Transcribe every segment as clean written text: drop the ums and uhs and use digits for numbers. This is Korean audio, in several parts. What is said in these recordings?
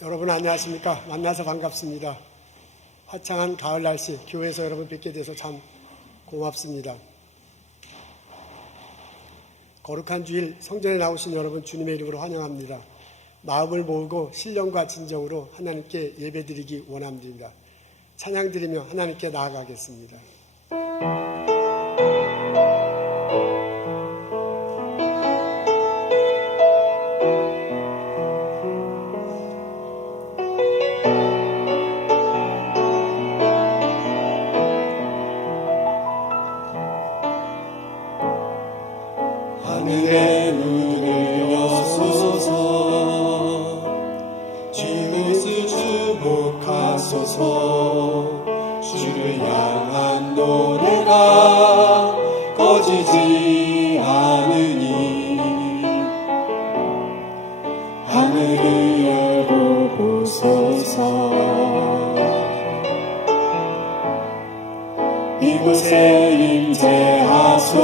여러분 안녕하십니까? 만나서 반갑습니다. 화창한 가을 날씨 교회에서 여러분 뵙게 돼서 참 고맙습니다. 거룩한 주일 성전에 나오신 여러분 주님의 이름으로 환영합니다. 마음을 모으고 신령과 진정으로 하나님께 예배드리기 원합니다. 찬양드리며 하나님께 나아가겠습니다. 하늘의 문을 여소서 주님을 주목하소서 주를 향한 노래가 꺼지지 않으니 하늘을 열고 보소서 이곳에 임재하소서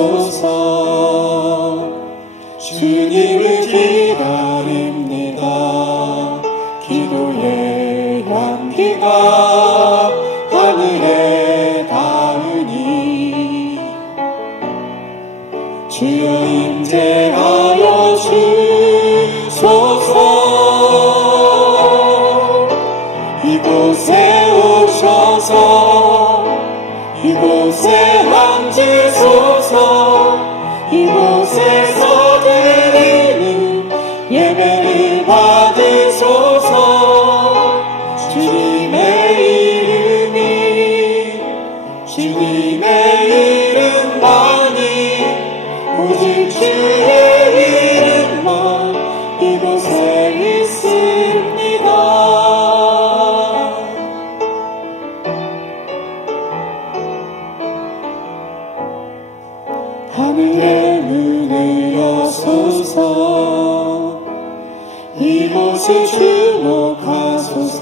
주님을 기다립니다. 기도의 향기가 하늘에 닿으니 주여 임재하여 주소서 이곳에 오셔서 이곳에 앉으소서 이곳에서 드리는 예배를 받으소서 주님의 이름만이 오직 주의 이름만 이곳에 있습니다. 하늘의 문을 여소서 이곳을 주목하소서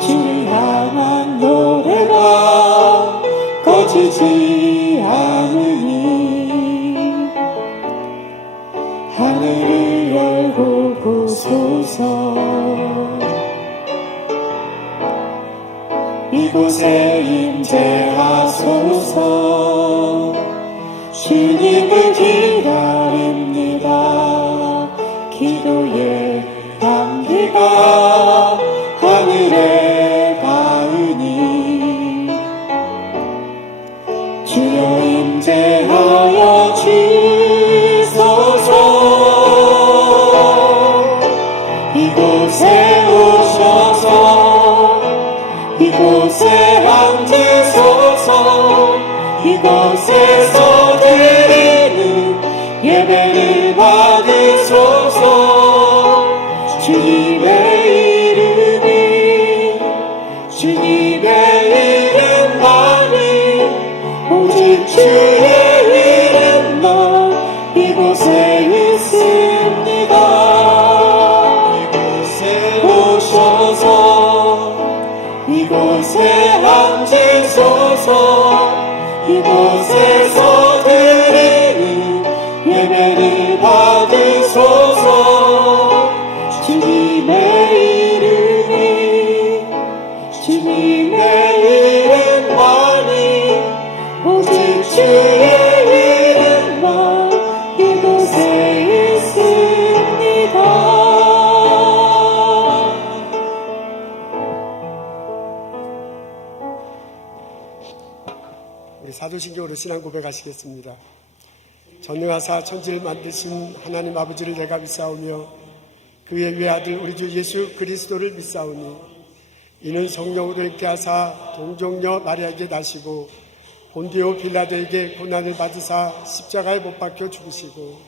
주를 향한 노래가 꺼지지 않으니 하늘을 열고 보소서 이곳에 임재하소서 주님을 기다립니다. 기도의 향기가 하늘에 닿으니 주여 임재하여 주소서 이곳에 오셔서 이곳에 앉으소서 이곳에서 드리는 예배를 받으소서 주님의 이름만이 오직 주의 이름만 이곳에 있습니다. 이곳에 오셔서 이곳에 앉으소서 이곳에서 드리는 예배를 받으소서 주님의 이름만이 오직 주의 이름만 이곳에 있습니다. 우리 사도신경으로 신앙 고백하시겠습니다. 전능하사 천지를 만드신 하나님 아버지를 내가 믿사오며 그의 외아들 우리 주 예수 그리스도를 믿사오니 이는 성령으로 있게 하사 동정녀 마리아에게 나시고 본디오 빌라도에게 고난을 받으사 십자가에 못 박혀 죽으시고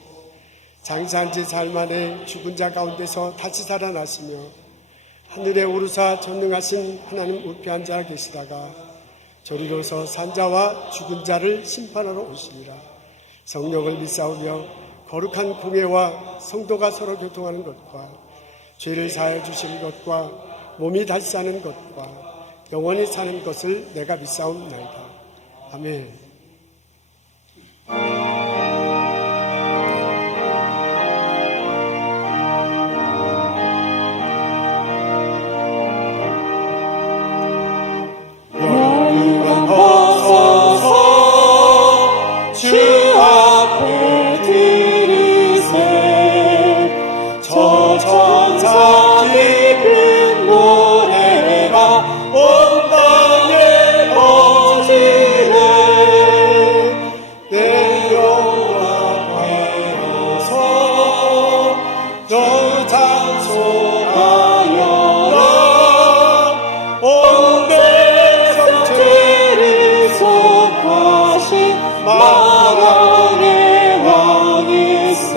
장사한 지 사흘 만에 죽은 자 가운데서 다시 살아나시며 하늘에 오르사 전능하신 하나님 우편에 앉아 계시다가 저리로서 산자와 죽은 자를 심판하러 오시니라. 성령을 믿사오며 거룩한 공회와 성도가 서로 교통하는 것과 죄를 사하여 주시는 것과 몸이 다시 사는 것과 영원히 사는 것을 내가 믿사옵나이다. 아멘. 주 앞에 드리세. 저 천사 깊은 노래가 온 땅에 퍼지네. 내 영광 되어서 너 찬송하여라. 온 백성 죄를 속하신 만왕의 왕이세.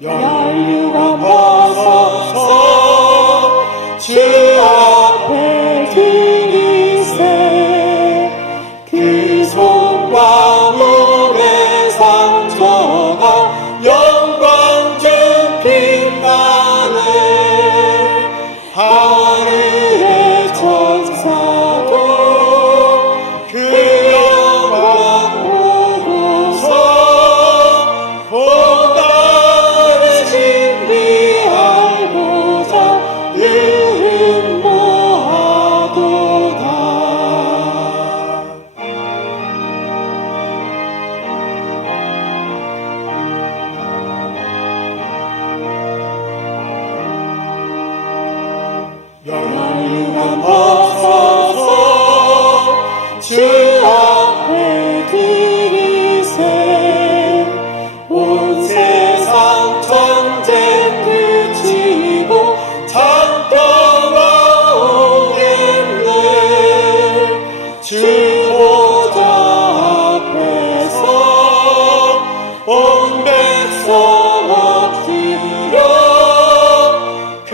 혈류가 벗어서 주 앞에 드리세. 그 손과 몸의 상처가 영광 중 빛나네. 하늘의 천사도 그 영광 보고서 보다를 신비하고자 율모하도다. 혈류가 벗어서 주 앞에 드리세. 온 세상 전쟁 그치고 참평화 오겠네. 주 보좌 앞에서 온 백성 엎드려 그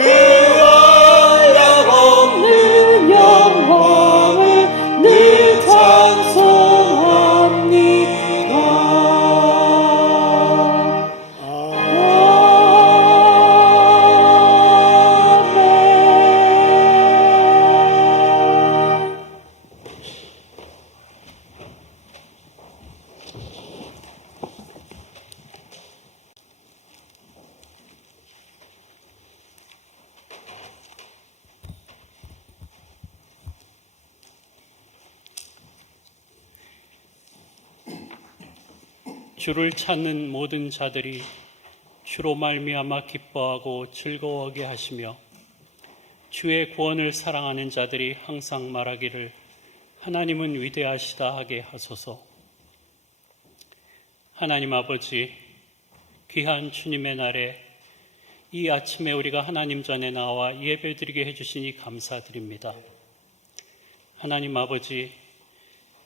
한량없는 영광을 늘 찬송합니다. 아멘. 주를 찾는 모든 자들이 주로 말미암아 기뻐하고 즐거워하게 하시며 주의 구원을 사랑하는 자들이 항상 말하기를 하나님은 위대하시다 하게 하소서. 하나님 아버지, 귀한 주님의 날에 이 아침에 우리가 하나님 전에 나와 예배드리게 해주시니 감사드립니다. 하나님 아버지,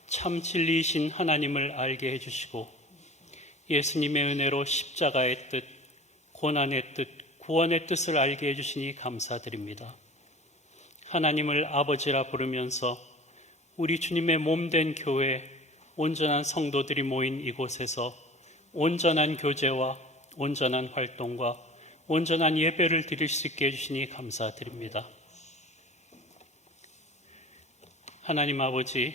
참 진리이신 하나님을 알게 해주시고 예수님의 은혜로 십자가의 뜻, 고난의 뜻, 구원의 뜻을 알게 해주시니 감사드립니다. 하나님을 아버지라 부르면서 우리 주님의 몸된 교회, 온전한 성도들이 모인 이곳에서 온전한 교제와 온전한 활동과 온전한 예배를 드릴 수 있게 해주시니 감사드립니다. 하나님 아버지,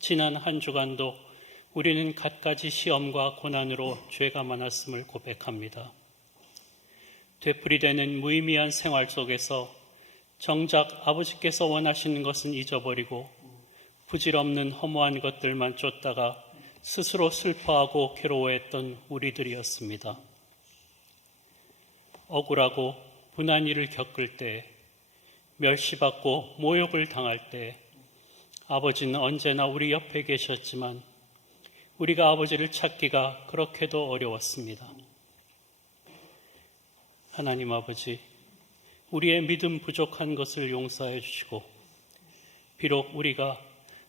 지난 한 주간도 우리는 갖가지 시험과 고난으로 죄가 많았음을 고백합니다. 되풀이되는 무의미한 생활 속에서 정작 아버지께서 원하시는 것은 잊어버리고 부질없는 허무한 것들만 쫓다가 스스로 슬퍼하고 괴로워했던 우리들이었습니다. 억울하고 분한 일을 겪을 때, 멸시받고 모욕을 당할 때 아버지는 언제나 우리 옆에 계셨지만 우리가 아버지를 찾기가 그렇게도 어려웠습니다. 하나님 아버지, 우리의 믿음 부족한 것을 용서해 주시고 비록 우리가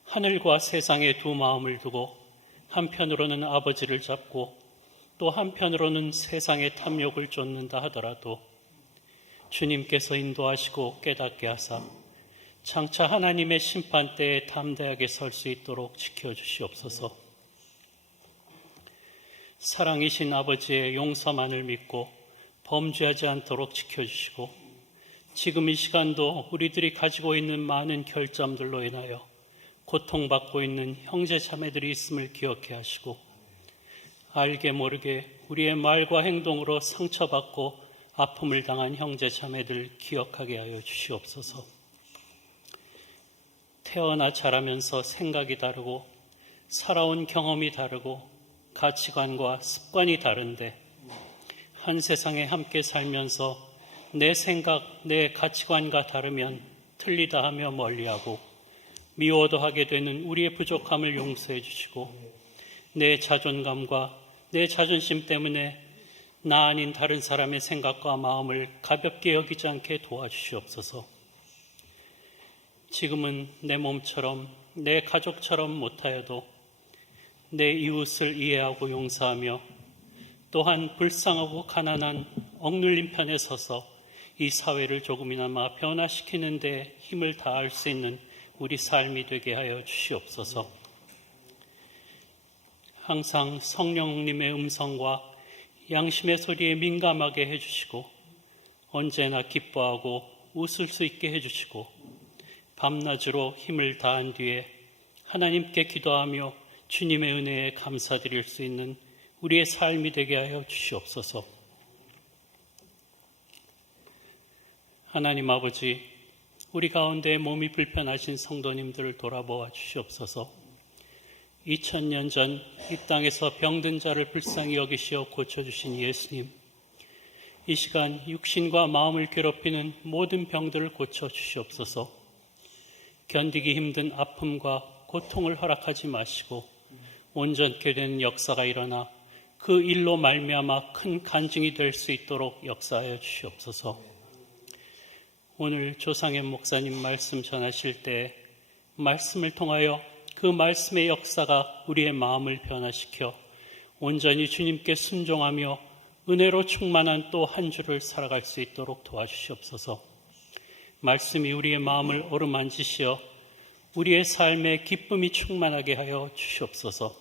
하늘과 세상에 두 마음을 두고 한편으로는 아버지를 잡고 또 한편으로는 세상의 탐욕을 쫓는다 하더라도 주님께서 인도하시고 깨닫게 하사 장차 하나님의 심판대에 담대하게 설 수 있도록 지켜주시옵소서. 사랑이신 아버지의 용서만을 믿고 범죄하지 않도록 지켜주시고 지금 이 시간도 우리들이 가지고 있는 많은 결점들로 인하여 고통받고 있는 형제 자매들이 있음을 기억해 하시고 알게 모르게 우리의 말과 행동으로 상처받고 아픔을 당한 형제 자매들 기억하게 하여 주시옵소서. 태어나 자라면서 생각이 다르고 살아온 경험이 다르고 가치관과 습관이 다른데 한 세상에 함께 살면서 내 생각, 내 가치관과 다르면 틀리다 하며 멀리하고 미워도 하게 되는 우리의 부족함을 용서해 주시고 내 자존감과 내 자존심 때문에 나 아닌 다른 사람의 생각과 마음을 가볍게 여기지 않게 도와주시옵소서. 지금은 내 몸처럼 내 가족처럼 못하여도 내 이웃을 이해하고 용서하며 또한 불쌍하고 가난한 억눌린 편에 서서 이 사회를 조금이나마 변화시키는 데 힘을 다할 수 있는 우리 삶이 되게 하여 주시옵소서. 항상 성령님의 음성과 양심의 소리에 민감하게 해주시고 언제나 기뻐하고 웃을 수 있게 해주시고 밤낮으로 힘을 다한 뒤에 하나님께 기도하며 주님의 은혜에 감사드릴 수 있는 우리의 삶이 되게 하여 주시옵소서. 하나님 아버지, 우리 가운데 몸이 불편하신 성도님들을 돌아보아 주시옵소서. 2000년 전 이 땅에서 병든 자를 불쌍히 여기시어 고쳐주신 예수님, 이 시간 육신과 마음을 괴롭히는 모든 병들을 고쳐주시옵소서. 견디기 힘든 아픔과 고통을 허락하지 마시고 온전케 되는 역사가 일어나 그 일로 말미암아 큰 간증이 될 수 있도록 역사하여 주시옵소서. 오늘 조상현 목사님 말씀 전하실 때 말씀을 통하여 그 말씀의 역사가 우리의 마음을 변화시켜 온전히 주님께 순종하며 은혜로 충만한 또 한 주를 살아갈 수 있도록 도와주시옵소서. 말씀이 우리의 마음을 어루만지시어 우리의 삶에 기쁨이 충만하게 하여 주시옵소서.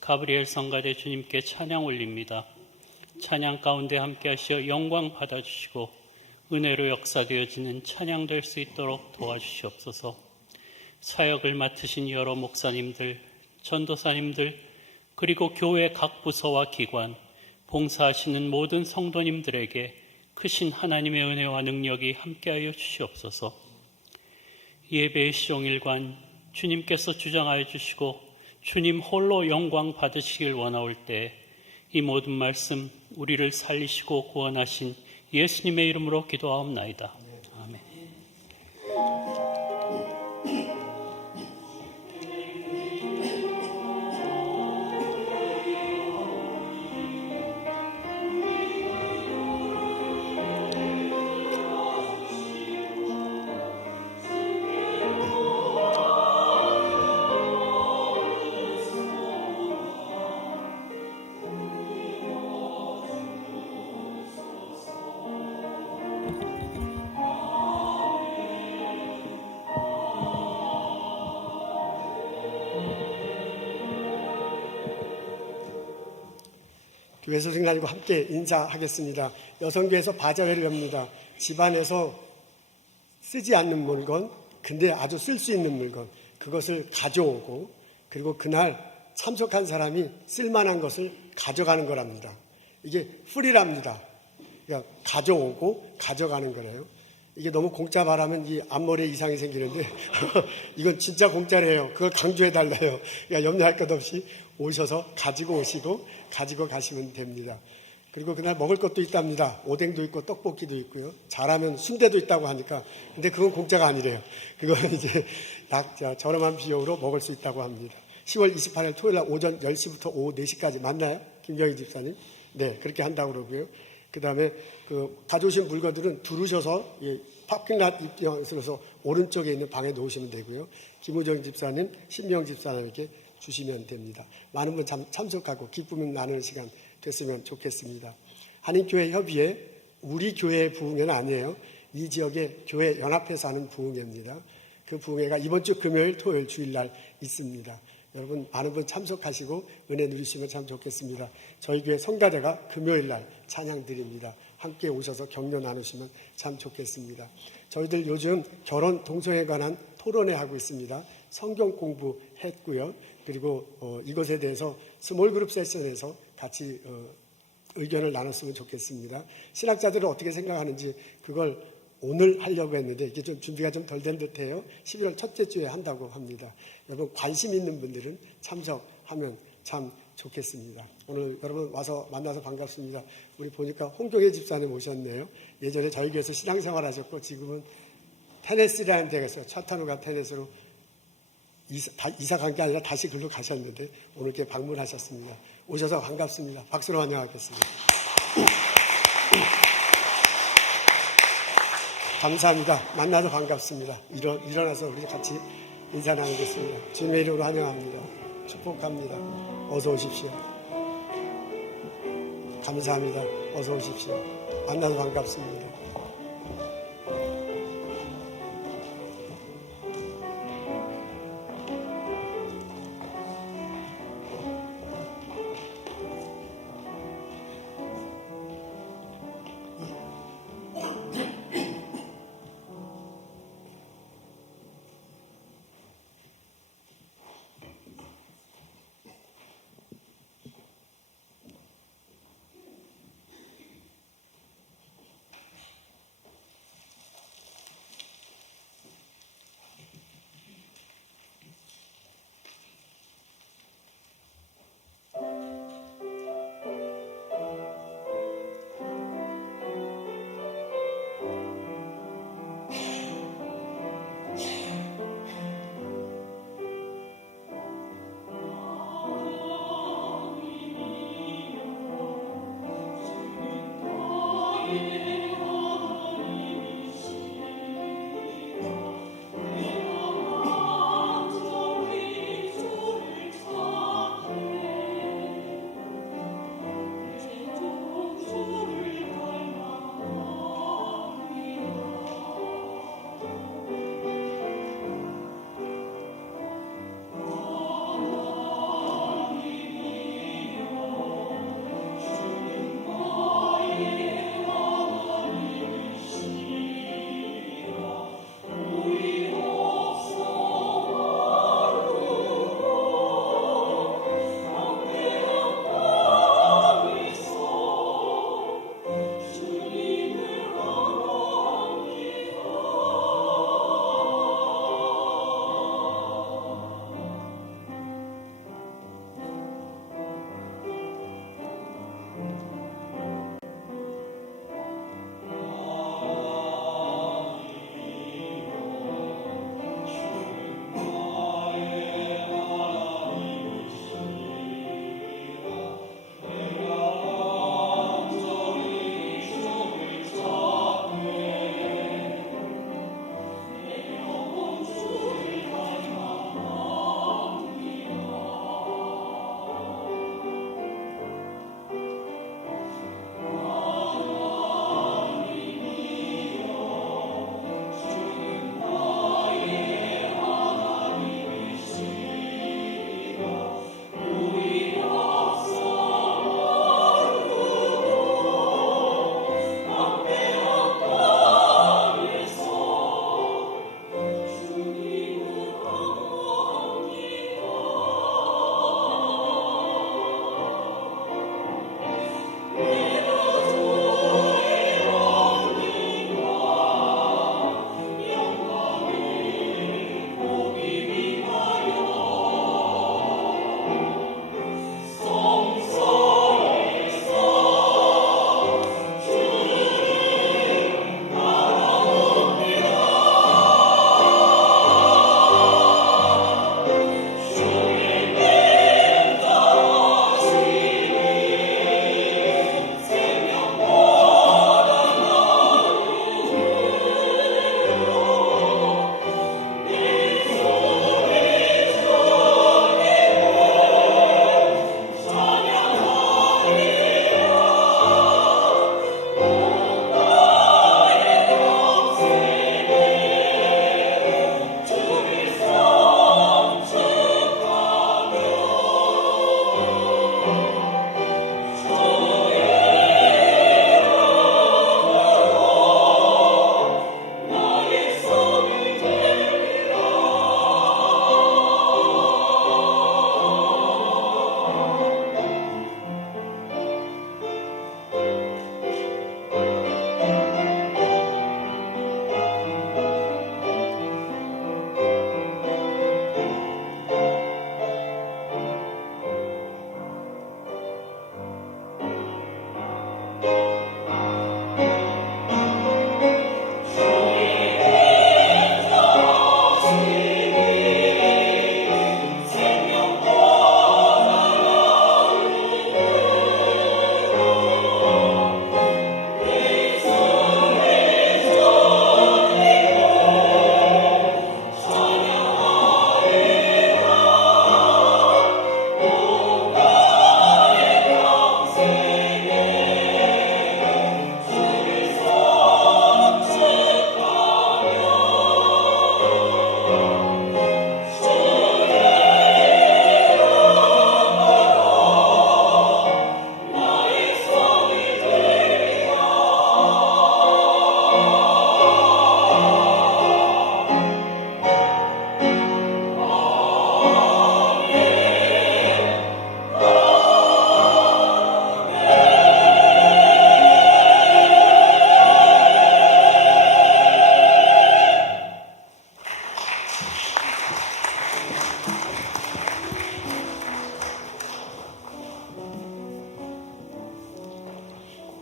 가브리엘 성가대 주님께 찬양 올립니다. 찬양 가운데 함께 하시어 영광 받아주시고 은혜로 역사되어지는 찬양 될 수 있도록 도와주시옵소서. 사역을 맡으신 여러 목사님들, 전도사님들, 그리고 교회 각 부서와 기관, 봉사하시는 모든 성도님들에게 크신 하나님의 은혜와 능력이 함께하여 주시옵소서. 예배의 시종일관 주님께서 주장하여 주시고 주님 홀로 영광 받으시길 원하올 때 이 모든 말씀 우리를 살리시고 구원하신 예수님의 이름으로 기도하옵나이다. 아멘. 교회 소식날이고 함께 인사하겠습니다. 여성교회에서 바자회를 엽니다. 집안에서 쓰지 않는 물건, 근데 아주 쓸 수 있는 물건, 그것을 가져오고 그리고 그날 참석한 사람이 쓸만한 것을 가져가는 거랍니다. 이게 프리랍니다. 그러니까 가져오고 가져가는 거래요. 이게 너무 공짜 말하면 이 앞머리에 이상이 생기는데 이건 진짜 공짜래요. 그걸 강조해달라요. 그러니까 염려할 것 없이 오셔서 가지고 오시고 가지고 가시면 됩니다. 그리고 그날 먹을 것도 있답니다. 오뎅도 있고 떡볶이도 있고요. 잘하면 순대도 있다고 하니까. 근데 그건 공짜가 아니래요. 그건 이제 저렴한 비용으로 먹을 수 있다고 합니다. 10월 28일 토요일 날 오전 10시부터 오후 4시까지 맞나요? 김경희 집사님? 네, 그렇게 한다고 그러고요. 그 다음에 가져오신 물건들은 두르셔서 파킹랏 입장에서 오른쪽에 있는 방에 놓으시면 되고요. 김우정 집사님, 신명 집사님에게 주시면 됩니다. 많은 분 참석하고 기쁨을 나누는 시간 됐으면 좋겠습니다. 한인교회 협의회, 우리 교회의 부흥회는 아니에요. 이 지역의 교회 연합해서 하는 부흥회입니다. 그 부흥회가 이번 주 금요일, 토요일, 주일날 있습니다. 여러분 많은 분 참석하시고 은혜 누리시면 참 좋겠습니다. 저희 교회 성가대가 금요일날 찬양 드립니다. 함께 오셔서 격려 나누시면 참 좋겠습니다. 저희들 요즘 결혼 동성애에 관한 토론회 하고 있습니다. 성경 공부했고요. 그리고 이것에 대해서 스몰그룹 세션에서 같이 의견을 나눴으면 좋겠습니다. 신학자들은 어떻게 생각하는지 그걸 오늘 하려고 했는데 이게 좀 준비가 좀 덜 된 듯해요. 11월 첫째 주에 한다고 합니다. 여러분 관심 있는 분들은 참석하면 참 좋겠습니다. 오늘 여러분 와서 만나서 반갑습니다. 우리 보니까 홍경혜 집사님 오셨네요. 예전에 저희 교회에서 신앙생활 하셨고 지금은 테네스라는 데가 있어요. 차타누가 테네스로 이사 간 게 아니라 다시 글로 가셨는데 오늘 이렇게 방문하셨습니다. 오셔서 반갑습니다. 박수로 환영하겠습니다. 감사합니다. 만나서 반갑습니다. 일어나서 우리 같이 인사 나누겠습니다. 주님의 이름으로 환영합니다. 축복합니다. 어서 오십시오. 감사합니다. 어서 오십시오. 만나서 반갑습니다.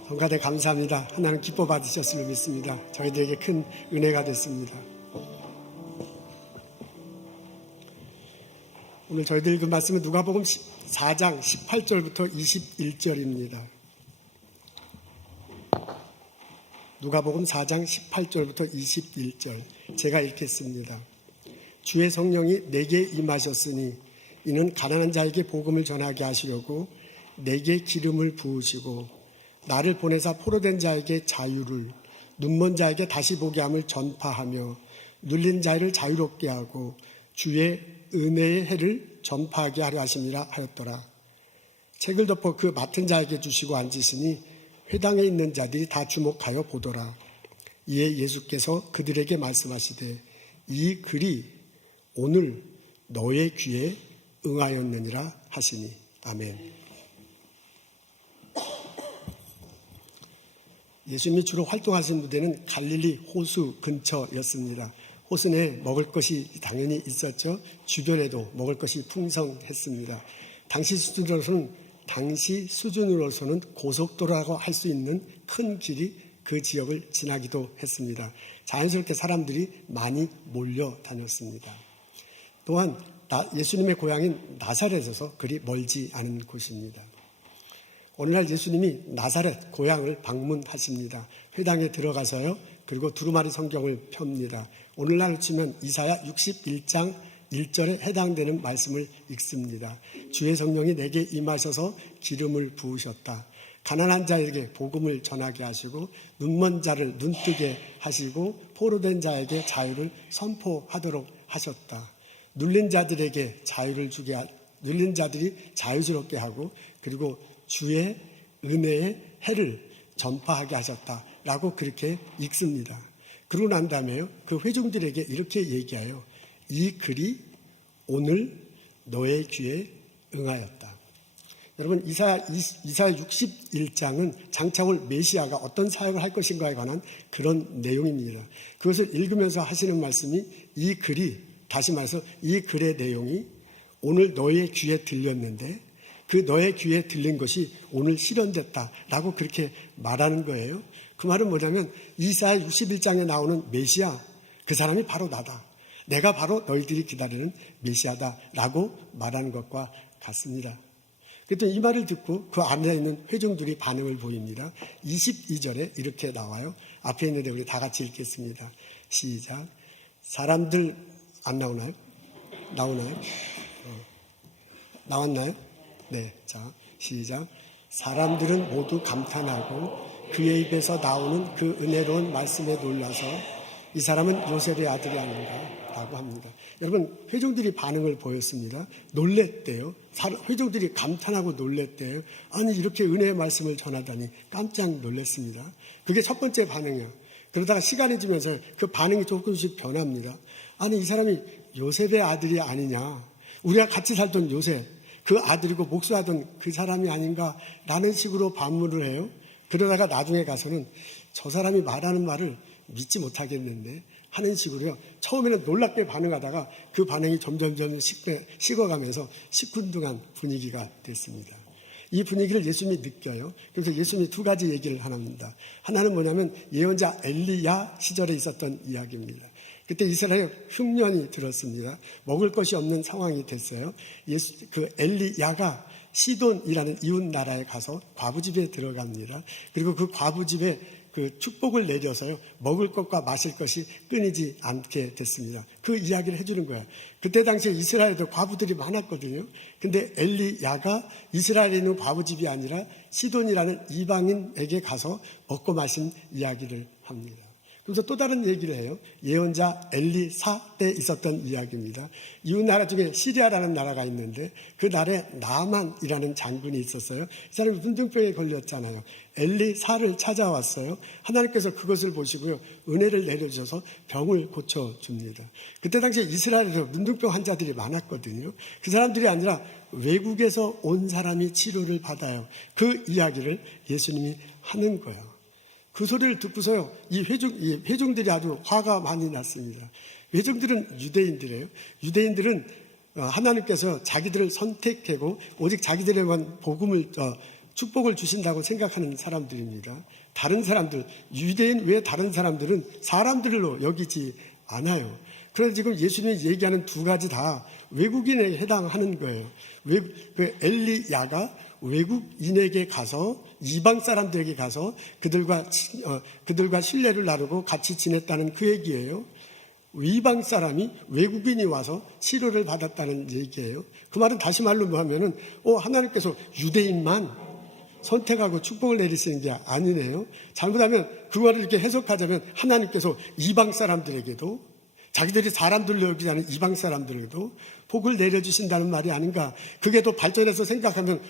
성가대 감사합니다. 하나님 기뻐 받으셨음을 믿습니다. 저희들에게 큰 은혜가 됐습니다. 오늘 저희들 읽은 말씀은 누가복음 4장 18절부터 21절입니다. 누가복음 4장 18절부터 21절 제가 읽겠습니다. 주의 성령이 내게 임하셨으니 이는 가난한 자에게 복음을 전하게 하시려고 내게 기름을 부으시고 나를 보내사 포로된 자에게 자유를, 눈먼 자에게 다시 보게 함을 전파하며 눌린 자를 자유롭게 하고 주의 은혜의 해를 전파하게 하려 하심이라 하였더라. 책을 덮어 그 맡은 자에게 주시고 앉으시니 회당에 있는 자들이 다 주목하여 보더라. 이에 예수께서 그들에게 말씀하시되 이 글이 오늘 너의 귀에 응하였느니라 하시니. 아멘. 예수님이 주로 활동하신 무대는 갈릴리 호수 근처였습니다. 호수 내에 먹을 것이 당연히 있었죠. 주변에도 먹을 것이 풍성했습니다. 당시 수준으로서는 고속도로라고 할 수 있는 큰 길이 그 지역을 지나기도 했습니다. 자연스럽게 사람들이 많이 몰려 다녔습니다. 또한 예수님의 고향인 나사렛에서 그리 멀지 않은 곳입니다. 오늘날 예수님이 나사렛 고향을 방문하십니다. 회당에 들어가서요. 그리고 두루마리 성경을 펴니다. 오늘날 치면 이사야 61장 1절에 해당되는 말씀을 읽습니다. 주의 성령이 내게 임하셔서 기름을 부으셨다. 가난한 자에게 복음을 전하게 하시고 눈먼 자를 눈뜨게 하시고 포로된 자에게 자유를 선포하도록 하셨다. 눌린 자들에게 눌린 자들이 자유스럽게 하고 그리고 주의 은혜의 해를 전파하게 하셨다라고 그렇게 읽습니다. 그러고 난 다음에요. 그 회중들에게 이렇게 얘기해요. 이 글이 오늘 너의 귀에 응하였다. 여러분 이사야 61장은 장차 올 메시아가 어떤 사역을 할 것인가에 관한 그런 내용입니다. 그것을 읽으면서 하시는 말씀이 이 글이 다시 말해서 이 글의 내용이 오늘 너의 귀에 들렸는데 그 너의 귀에 들린 것이 오늘 실현됐다라고 그렇게 말하는 거예요. 그 말은 뭐냐면 이사야 61장에 나오는 메시아 그 사람이 바로 나다. 내가 바로 너희들이 기다리는 메시아다라고 말하는 것과 같습니다. 그랬더니 이 말을 듣고 그 안에 있는 회중들이 반응을 보입니다. 22절에 이렇게 나와요. 앞에 있는데 우리 다 같이 읽겠습니다. 시작. 사람들 안 나오나요? 나오나요? 나왔나요? 네, 자 시작. 사람들은 모두 감탄하고 그의 입에서 나오는 그 은혜로운 말씀에 놀라서 이 사람은 요셉의 아들이 아닌가 라고 합니다. 여러분 회중들이 반응을 보였습니다. 놀랬대요. 회중들이 감탄하고 놀랬대요. 아니 이렇게 은혜의 말씀을 전하다니 깜짝 놀랐습니다. 그게 첫 번째 반응이에요. 그러다가 시간이 지면서 그 반응이 조금씩 변합니다. 아니 이 사람이 요셉의 아들이 아니냐. 우리가 같이 살던 요셉 그 아들이고 목수하던 그 사람이 아닌가라는 식으로 반문을 해요. 그러다가 나중에 가서는 저 사람이 말하는 말을 믿지 못하겠는데 하는 식으로요. 처음에는 놀랍게 반응하다가 그 반응이 점점 식어가면서 시큰둥한 분위기가 됐습니다. 이 분위기를 예수님이 느껴요. 그래서 예수님이 두 가지 얘기를 하나입니다. 하나는 뭐냐면 예언자 엘리야 시절에 있었던 이야기입니다. 그때 이스라엘에 흉년이 들었습니다. 먹을 것이 없는 상황이 됐어요. 그 엘리야가 시돈이라는 이웃 나라에 가서 과부집에 들어갑니다. 그리고 그 과부집에 그 축복을 내려서요. 먹을 것과 마실 것이 끊이지 않게 됐습니다. 그 이야기를 해주는 거예요. 그때 당시에 이스라엘에도 과부들이 많았거든요. 근데 엘리야가 이스라엘에 있는 과부집이 아니라 시돈이라는 이방인에게 가서 먹고 마신 이야기를 합니다. 그래서 또 다른 얘기를 해요. 예언자 엘리사 때 있었던 이야기입니다. 이웃 나라 중에 시리아라는 나라가 있는데 그 나라에 나만이라는 장군이 있었어요. 이 사람이 문둥병에 걸렸잖아요. 엘리사를 찾아왔어요. 하나님께서 그것을 보시고요. 은혜를 내려주셔서 병을 고쳐줍니다. 그때 당시에 이스라엘에서 문둥병 환자들이 많았거든요. 그 사람들이 아니라 외국에서 온 사람이 치료를 받아요. 그 이야기를 예수님이 하는 거예요. 그 소리를 듣고서요, 이 회중들이 아주 화가 많이 났습니다. 회중들은 유대인들이에요. 유대인들은 하나님께서 자기들을 선택하고 오직 자기들에만 복음을 축복을 주신다고 생각하는 사람들입니다. 다른 사람들, 유대인 외 다른 사람들은 사람들로 여기지 않아요. 그래서 지금 예수님이 얘기하는 두 가지 다 외국인에 해당하는 거예요. 그 엘리야가 외국인에게 가서 이방 사람들에게 가서 그들과 신뢰를 나누고 같이 지냈다는 그 얘기예요. 이방 사람이 외국인이 와서 치료를 받았다는 얘기예요. 그 말은 다시 말로 뭐 하면은 하나님께서 유대인만 선택하고 축복을 내리시는 게 아니네요. 잘못하면 그 말을 이렇게 해석하자면 하나님께서 이방 사람들에게도 자기들이 사람들로 여기지 않은 이방 사람들에게도 복을 내려주신다는 말이 아닌가. 그게 더 발전해서 생각하면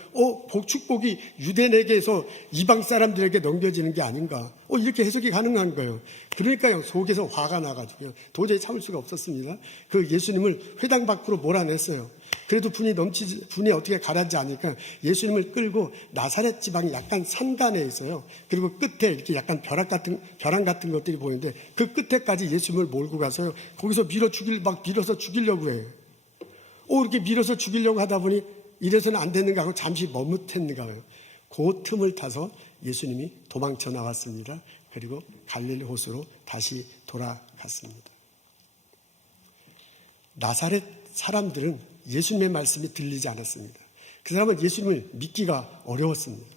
축복이 유대인에게서 이방 사람들에게 넘겨지는 게 아닌가. 이렇게 해석이 가능한 거예요. 그러니까요, 속에서 화가 나가지고요, 도저히 참을 수가 없었습니다. 그 예수님을 회당 밖으로 몰아냈어요. 그래도 분이 어떻게 가라앉지 않으니까 예수님을 끌고 나사렛 지방이 약간 산간에 있어요. 그리고 끝에 이렇게 약간 벼랑 같은 것들이 보이는데 그 끝에까지 예수님을 몰고 가서요, 거기서 밀어서 죽이려고 해요. 이렇게 밀어서 죽이려고 하다 보니 이래서는 안 되는가 하고 잠시 머뭇했는가 봐요. 그 틈을 타서 예수님이 도망쳐 나왔습니다. 그리고 갈릴리 호수로 다시 돌아갔습니다. 나사렛 사람들은 예수님의 말씀이 들리지 않았습니다. 그 사람은 예수님을 믿기가 어려웠습니다.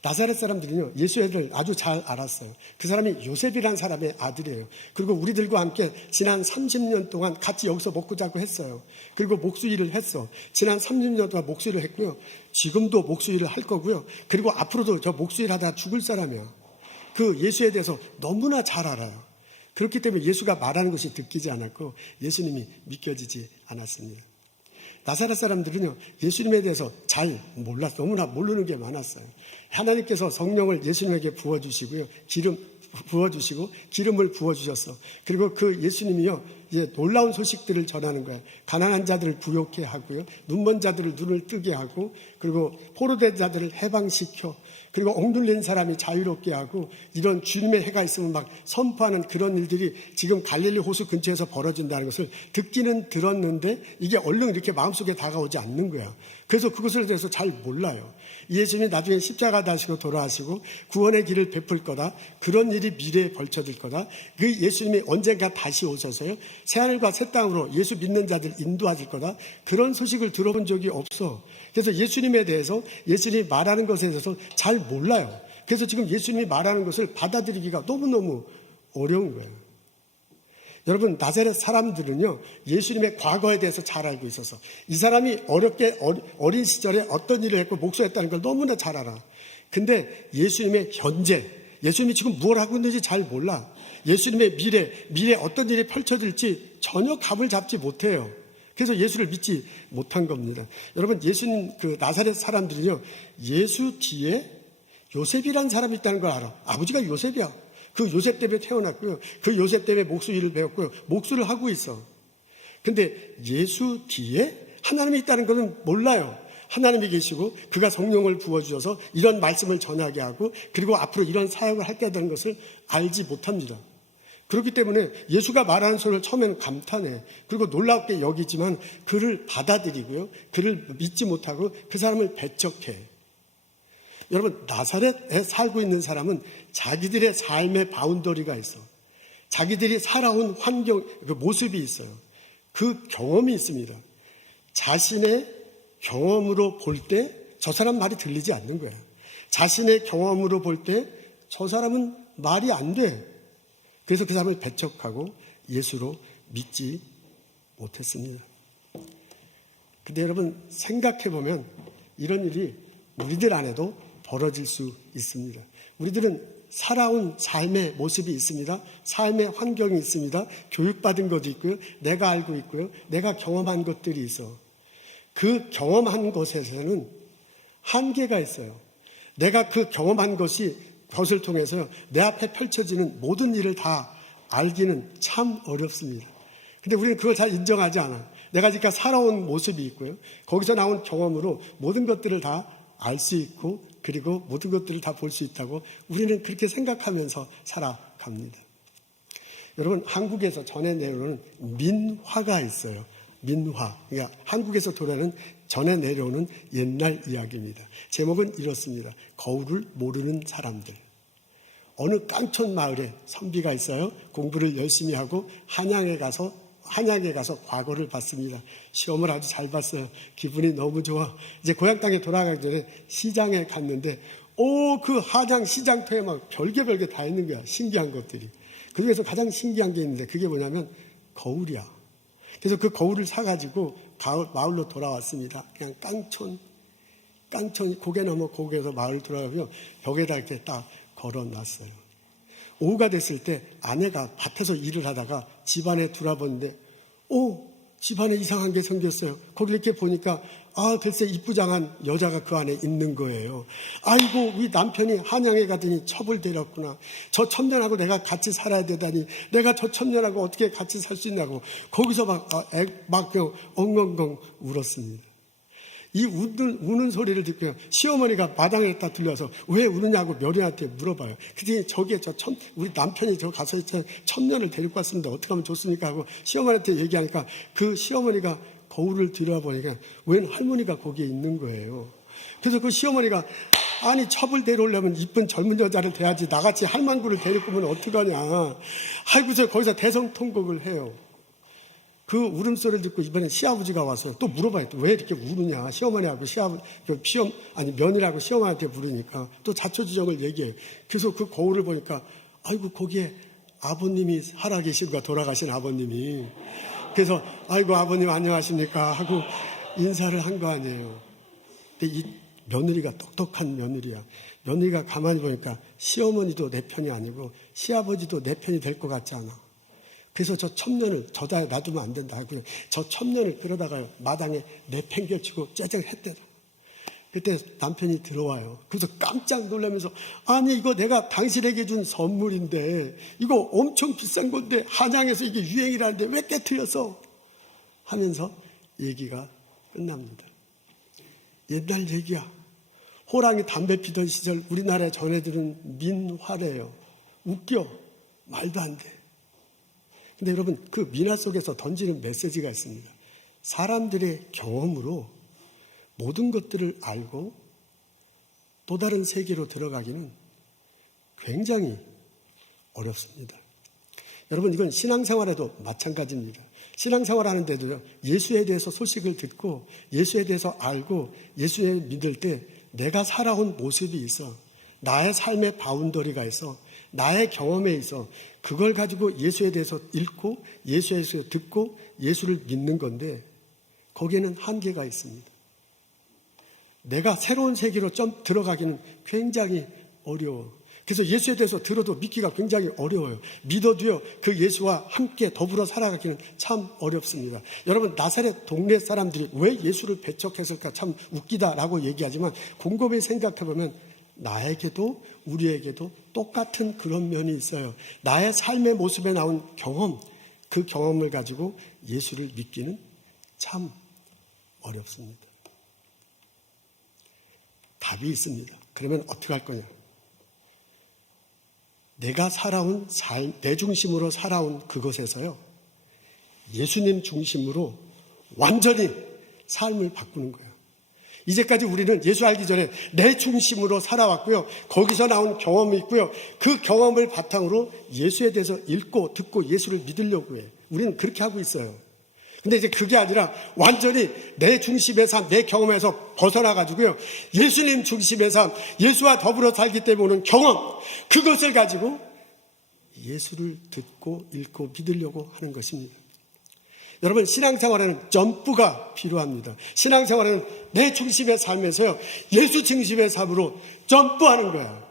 나사렛 사람들은요, 예수 애들 아주 잘 알았어요. 그 사람이 요셉이라는 사람의 아들이에요. 그리고 우리들과 함께 지난 30년 동안 같이 여기서 먹고 자고 했어요. 그리고 목수일을 했어. 지난 30년 동안 목수일을 했고요. 지금도 목수일을 할 거고요. 그리고 앞으로도 저 목수일 하다가 죽을 사람이야. 그 예수에 대해서 너무나 잘 알아요. 그렇기 때문에 예수가 말하는 것이 듣기지 않았고 예수님이 믿겨지지 않았습니다. 나사렛 사람들은요, 예수님에 대해서 잘 몰랐어요. 너무나 모르는 게 많았어요. 하나님께서 성령을 예수님에게 부어주시고요, 기름을 부어주셨어. 그리고 그 예수님이요, 이제 놀라운 소식들을 전하는 거예요. 가난한 자들을 부욕해 하고요, 눈먼 자들을 눈을 뜨게 하고, 그리고 포로된 자들을 해방시켜, 그리고 억눌린 사람이 자유롭게 하고, 이런 주님의 해가 있으면 막 선포하는 그런 일들이 지금 갈릴리 호수 근처에서 벌어진다는 것을 듣기는 들었는데 이게 얼른 이렇게 마음속에 다가오지 않는 거야. 그래서 그것에 대해서 잘 몰라요. 예수님이 나중에 십자가 다시고 돌아가시고 구원의 길을 베풀 거다, 그런 일이 미래에 벌쳐질 거다, 그 예수님이 언젠가 다시 오셔서요, 새하늘과 새 땅으로 예수 믿는 자들 인도하실 거다, 그런 소식을 들어본 적이 없어. 그래서 예수님에 대해서, 예수님이 말하는 것에 대해서 잘 몰라요. 그래서 지금 예수님이 말하는 것을 받아들이기가 너무너무 어려운 거예요. 여러분, 나사렛 사람들은요, 예수님의 과거에 대해서 잘 알고 있어서 이 사람이 어린 시절에 어떤 일을 했고 목소했다는 걸 너무나 잘 알아. 근데 예수님의 현재, 예수님이 지금 뭘 하고 있는지 잘 몰라. 예수님의 미래 어떤 일이 펼쳐질지 전혀 감을 잡지 못해요. 그래서 예수를 믿지 못한 겁니다. 여러분, 예수님, 나사렛 사람들은요, 예수 뒤에 요셉이라는 사람이 있다는 걸 알아. 아버지가 요셉이야. 그 요셉 때문에 태어났고요, 그 요셉 때문에 목수 일을 배웠고요, 목수를 하고 있어. 근데 예수 뒤에 하나님이 있다는 것은 몰라요. 하나님이 계시고 그가 성령을 부어주셔서 이런 말씀을 전하게 하고 그리고 앞으로 이런 사역을 할 거라는 것을 알지 못합니다. 그렇기 때문에 예수가 말하는 소리를 처음에는 감탄해. 그리고 놀랍게 여기지만 그를 받아들이고요, 그를 믿지 못하고 그 사람을 배척해. 여러분, 나사렛에 살고 있는 사람은 자기들의 삶의 바운더리가 있어. 자기들이 살아온 환경, 그 모습이 있어요. 그 경험이 있습니다. 자신의 경험으로 볼 때 저 사람 말이 들리지 않는 거예요. 자신의 경험으로 볼 때 저 사람은 말이 안 돼. 그래서 그 사람을 배척하고 예수로 믿지 못했습니다. 근데 여러분, 생각해보면 이런 일이 우리들 안에도 벌어질 수 있습니다. 우리들은 살아온 삶의 모습이 있습니다. 삶의 환경이 있습니다. 교육받은 것도 있고요, 내가 알고 있고요, 내가 경험한 것들이 있어. 그 경험한 것에서는 한계가 있어요. 내가 그 경험한 것을 통해서 내 앞에 펼쳐지는 모든 일을 다 알기는 참 어렵습니다. 근데 우리는 그걸 잘 인정하지 않아요. 내가 지금 살아온 모습이 있고요, 거기서 나온 경험으로 모든 것들을 다 알 수 있고 그리고 모든 것들을 다 볼 수 있다고 우리는 그렇게 생각하면서 살아갑니다. 여러분, 한국에서 전해 내려오는 민화가 있어요. 민화, 그러니까 한국에서 돌아오는 전해 내려오는 옛날 이야기입니다. 제목은 이렇습니다. 거울을 모르는 사람들. 어느 깡촌 마을에 선비가 있어요. 공부를 열심히 하고 한양에 가서 과거를 봤습니다. 시험을 아주 잘 봤어요. 기분이 너무 좋아. 이제 고향 땅에 돌아가기 전에 시장에 갔는데 그 한양 시장터에 막 별게 다 있는 거야. 신기한 것들이. 그 중에서 가장 신기한 게 있는데 그게 뭐냐면 거울이야. 그래서 그 거울을 사가지고 마을로 돌아왔습니다. 그냥 깡촌 고개 넘어 고개에서 마을 돌아가면 벽에다 이렇게 딱 걸어놨어요. 오후가 됐을 때 아내가 밭에서 일을 하다가 집안에 돌아보는데 집안에 이상한 게 생겼어요. 거기 이렇게 보니까 글쎄 이쁘장한 여자가 그 안에 있는 거예요. 아이고 우리 남편이 한양에 가더니 첩을 들였구나. 저 첩년하고 내가 같이 살아야 되다니 내가 저 첩년하고 어떻게 같이 살 수 있냐고 거기서 막 엉엉엉 울었습니다. 이 우는 소리를 듣고 시어머니가 마당에 딱 들려서 왜 우느냐고 며느리한테 물어봐요. 그랬더니 저기에 우리 남편이 저 가서 첩년을 데리고 왔습니다. 어떻게 하면 좋습니까? 하고 시어머니한테 얘기하니까 그 시어머니가 거울을 들여다보니까 웬 할머니가 거기에 있는 거예요. 그래서 그 시어머니가 아니 첩을 데려오려면 이쁜 젊은 여자를 대야지 나같이 할망구를 데리고 오면 어떡하냐. 아이고서 거기서 대성통곡을 해요. 그 울음소리를 듣고 이번엔 시아버지가 와서 또 물어봐요. 또 왜 이렇게 우느냐. 시어머니하고 며느리하고 시어머니한테 물으니까 또 자초지종을 얘기해요. 그래서 그 거울을 보니까 아이고 거기에 아버님이 살아계신 거야. 돌아가신 아버님이. 그래서 아이고 아버님 안녕하십니까 하고 인사를 한 거 아니에요. 근데 이 며느리가 똑똑한 며느리야. 며느리가 가만히 보니까 시어머니도 내 편이 아니고 시아버지도 내 편이 될 것 같지 않아. 그래서 저 첩년을 저다 놔두면 안 된다. 저 첩년을 끌어다가 마당에 내팽개치고 째쟁했대요. 그때 남편이 들어와요. 그래서 깜짝 놀라면서 아니 이거 내가 당신에게 준 선물인데 이거 엄청 비싼 건데 한양에서 이게 유행이라는데 왜 깨트렸어? 하면서 얘기가 끝납니다. 옛날 얘기야. 호랑이 담배 피던 시절 우리나라에 전해들은 민화래요. 웃겨. 말도 안 돼. 근데 여러분 그 민화 속에서 던지는 메시지가 있습니다. 사람들의 경험으로 모든 것들을 알고 또 다른 세계로 들어가기는 굉장히 어렵습니다. 여러분 이건 신앙생활에도 마찬가지입니다. 신앙생활 하는데도 예수에 대해서 소식을 듣고 예수에 대해서 알고 예수에 믿을 때 내가 살아온 모습이 있어. 나의 삶의 바운더리가 있어. 나의 경험에 있어. 그걸 가지고 예수에 대해서 읽고 예수에 대해서 듣고 예수를 믿는 건데 거기에는 한계가 있습니다. 내가 새로운 세계로 좀 들어가기는 굉장히 어려워. 그래서 예수에 대해서 들어도 믿기가 굉장히 어려워요. 믿어도요 그 예수와 함께 더불어 살아가기는 참 어렵습니다. 여러분 나사렛 동네 사람들이 왜 예수를 배척했을까 참 웃기다라고 얘기하지만 곰곰이 생각해보면 나에게도 우리에게도 똑같은 그런 면이 있어요. 나의 삶의 모습에 나온 경험, 그 경험을 가지고 예수를 믿기는 참 어렵습니다. 답이 있습니다. 그러면 어떻게 할 거냐? 내가 살아온 삶, 내 중심으로 살아온 그것에서요, 예수님 중심으로 완전히 삶을 바꾸는 거예요. 이제까지 우리는 예수 알기 전에 내 중심으로 살아왔고요. 거기서 나온 경험이 있고요. 그 경험을 바탕으로 예수에 대해서 읽고 듣고 예수를 믿으려고 해요. 우리는 그렇게 하고 있어요. 근데 이제 그게 아니라 완전히 내 중심의 삶, 내 경험에서 벗어나가지고요. 예수님 중심의 삶, 예수와 더불어 살기 때문에 오는 경험, 그것을 가지고 예수를 듣고 읽고 믿으려고 하는 것입니다. 여러분 신앙생활에는 점프가 필요합니다. 신앙생활은 내 중심의 삶에서요 예수 중심의 삶으로 점프하는 거예요.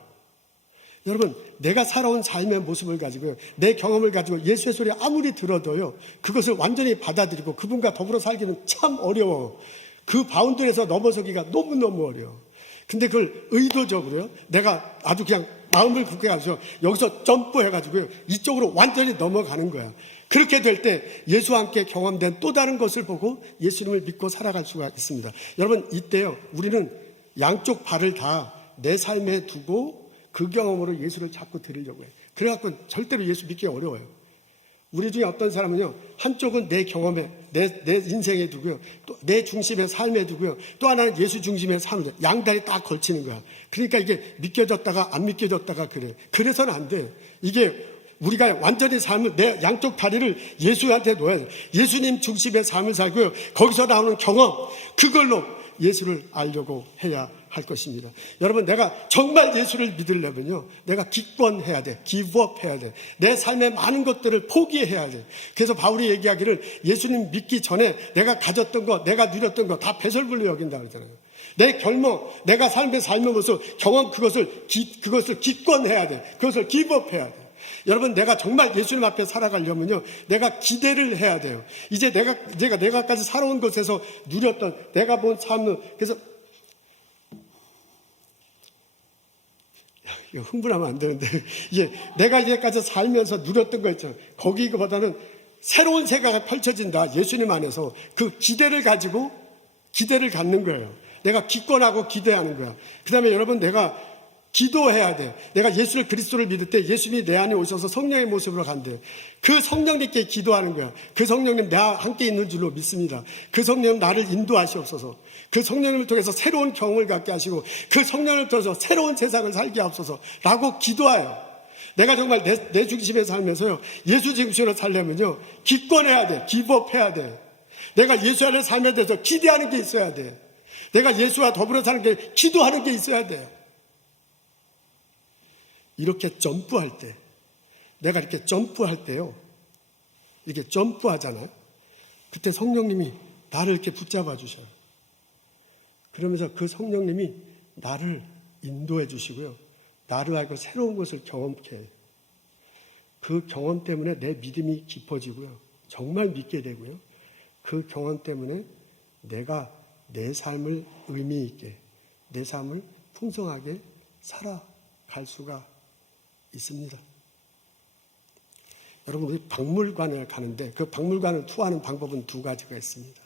여러분 내가 살아온 삶의 모습을 가지고요 내 경험을 가지고 예수의 소리 아무리 들어도요 그것을 완전히 받아들이고 그분과 더불어 살기는 참 어려워. 그 바운드에서 넘어서기가 너무너무 어려워. 근데 그걸 의도적으로요 내가 아주 그냥 마음을 굳게 가서 여기서 점프해가지고요 이쪽으로 완전히 넘어가는 거야. 그렇게 될 때 예수와 함께 경험된 또 다른 것을 보고 예수님을 믿고 살아갈 수가 있습니다. 여러분 이때요 우리는 양쪽 발을 다 내 삶에 두고 그 경험으로 예수를 자꾸 들으려고 해요. 그래갖고 절대로 예수 믿기 어려워요. 우리 중에 어떤 사람은요 한쪽은 내 경험에 내 인생에 두고요. 또 내 중심의 삶에 두고요. 또 하나는 예수 중심의 삶을 양다리 딱 걸치는 거야. 그러니까 이게 믿겨졌다가 안 믿겨졌다가 그래. 그래서는 안 돼. 이게 우리가 완전히 삶을 내 양쪽 다리를 예수한테 놓아야 돼. 예수님 중심의 삶을 살고요. 거기서 나오는 경험 그걸로 예수를 알려고 해야 할 것입니다. 여러분 내가 정말 예수를 믿으려면요. 내가 기권해야 돼. 기브업해야 돼. 내 삶의 많은 것들을 포기해야 돼. 그래서 바울이 얘기하기를 예수님 믿기 전에 내가 가졌던 거 내가 누렸던 거 다 배설물로 여긴다 그러잖아요. 내 결모 내가 삶의 모습 경험 그것을 기권해야 돼. 그것을 기브업해야 돼. 여러분 내가 정말 예수님 앞에 살아가려면요. 내가 기대를 해야 돼요. 이제 내가까지 살아온 것에서 누렸던 내가 본 삶을 그래서 이거 흥분하면 안 되는데 이게 내가 이제까지 살면서 누렸던 거 있죠. 거기보다는 새로운 세계가 펼쳐진다. 예수님 안에서 그 기대를 가지고 기대를 갖는 거예요. 내가 기권하고 기대하는 거야. 그 다음에 여러분 내가 기도해야 돼. 내가 예수를 그리스도를 믿을 때 예수님이 내 안에 오셔서 성령의 모습으로 간대. 그 성령님께 기도하는 거야. 그 성령님 나와 함께 있는 줄로 믿습니다. 그 성령 나를 인도하시옵소서. 그 성령님을 통해서 새로운 경험을 갖게 하시고 그 성령을 통해서 새로운 세상을 살게 하옵소서 라고 기도해요. 내가 정말 내 중심의 삶에서요. 예수 중심으로 살려면요. 기권해야 돼. 기브업해야 돼. 내가 예수 안의 삶에 대해서 기대하는 게 있어야 돼. 내가 예수와 더불어 사는 게 기도하는 게 있어야 돼요. 이렇게 점프할 때, 내가 이렇게 점프할 때요, 이렇게 점프하잖아요. 그때 성령님이 나를 이렇게 붙잡아 주셔요. 그러면서 그 성령님이 나를 인도해 주시고요. 나를 알고 새로운 것을 경험케 해요. 그 경험 때문에 내 믿음이 깊어지고요. 정말 믿게 되고요. 그 경험 때문에 내가 내 삶을 의미 있게, 내 삶을 풍성하게 살아갈 수가 있습니다. 여러분 우리 박물관을 가는데 그 박물관을 투어하는 방법은 두 가지가 있습니다.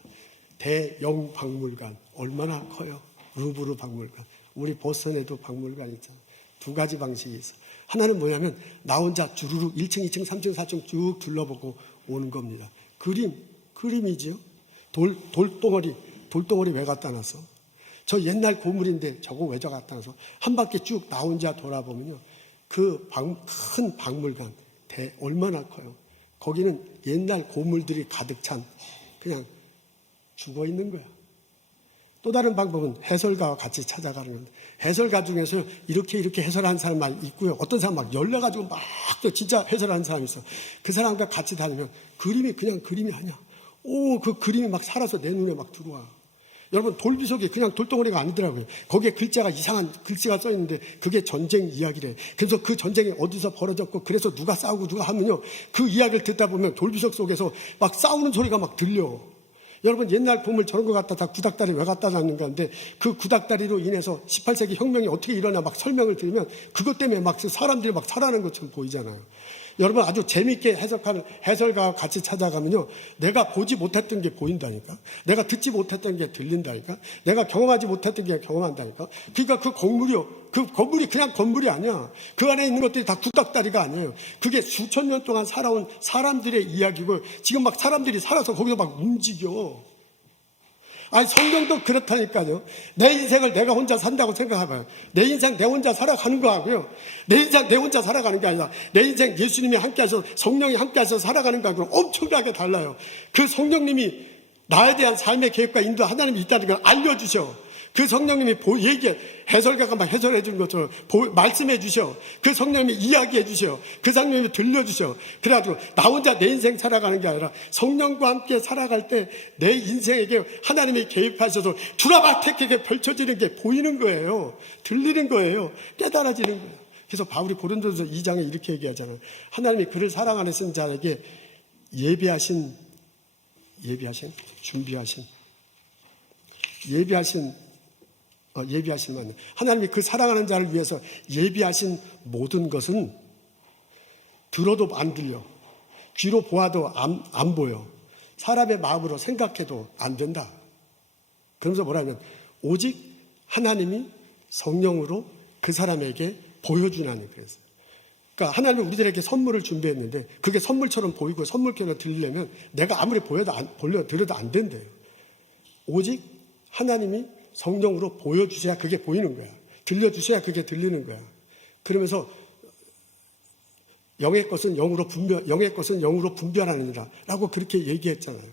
대형 박물관 얼마나 커요? 루브르 박물관. 우리 보스턴에도 박물관 있잖아요. 두 가지 방식이 있어요. 하나는 뭐냐면 나 혼자 주르륵 1층, 2층, 3층, 4층 쭉 둘러보고 오는 겁니다. 그림이지요. 돌덩어리 왜 갖다 놨어? 저 옛날 고물인데 저거 왜 갖다 놔서 한 바퀴 쭉 나 혼자 돌아보면요. 그 큰 박물관 얼마나 커요. 거기는 옛날 고물들이 가득 찬 그냥 죽어 있는 거야. 또 다른 방법은 해설가와 같이 찾아가는 건데 해설가 중에서 이렇게 해설하는 사람 있고요. 어떤 사람 막 열려가지고 막 진짜 해설하는 사람이 있어. 그 사람과 같이 다니면 그림이 그냥 그림이 아니야. 그 그림이 막 살아서 내 눈에 막 들어와. 여러분 돌비석이 그냥 돌덩어리가 아니더라고요. 거기에 글자가 이상한 글씨가 써 있는데 그게 전쟁 이야기래. 그래서 그 전쟁이 어디서 벌어졌고 그래서 누가 싸우고 누가 하면요. 그 이야기를 듣다 보면 돌비석 속에서 막 싸우는 소리가 막 들려. 여러분 옛날 보물 저런 거 갖다 다 구닥다리 왜 갖다 놨는 건데 그 구닥다리로 인해서 18세기 혁명이 어떻게 일어나 막 설명을 들으면 그것 때문에 막 사람들이 막 살아나는 것처럼 보이잖아요. 여러분 아주 재미있게 해석하는 해설가와 같이 찾아가면요. 내가 보지 못했던 게 보인다니까. 내가 듣지 못했던 게 들린다니까. 내가 경험하지 못했던 게 경험한다니까. 그러니까 그 건물이 그냥 건물이 아니야. 그 안에 있는 것들이 다 구닥다리가 아니에요. 그게 수천 년 동안 살아온 사람들의 이야기고 지금 막 사람들이 살아서 거기서 막 움직여. 아니 성경도 그렇다니까요. 내 인생을 내가 혼자 산다고 생각해봐요. 내 인생 내 혼자 살아가는 거하고요. 내 인생 내 혼자 살아가는 게 아니라 내 인생 예수님이 함께 하셔서 성령이 함께 하셔서 살아가는 거하고 엄청나게 달라요. 그 성령님이 나에 대한 삶의 계획과 인도 하나님이 있다는 걸 알려주셔. 그 성령님이 해설가가 막 해설해 주는 것처럼 말씀해 주셔. 그 성령님이 이야기해 주셔. 그 성령님이 들려주셔. 그래가지고 나 혼자 내 인생 살아가는 게 아니라 성령과 함께 살아갈 때 내 인생에게 하나님이 개입하셔서 두라바텍하게 펼쳐지는 게 보이는 거예요. 들리는 거예요. 깨달아지는 거예요. 그래서 바울이 고린도서 2장에 이렇게 얘기하잖아요. 하나님이 그를 사랑하는 자에게 예비하신 만요. 하나님이 그 사랑하는 자를 위해서 예비하신 모든 것은 들어도 안 들려. 귀로 보아도 안 보여. 사람의 마음으로 생각해도 안 된다. 그러면서 뭐라면 오직 하나님이 성령으로 그 사람에게 보여주나니 그랬어요. 그러니까 하나님이 우리들에게 선물을 준비했는데 그게 선물처럼 보이고 선물처럼 들리려면 내가 아무리 들어도 안 된대요. 오직 하나님이 성령으로 보여주셔야 그게 보이는 거야. 들려주셔야 그게 들리는 거야. 그러면서 영의 것은 영으로 분별하느니라 라고 그렇게 얘기했잖아요.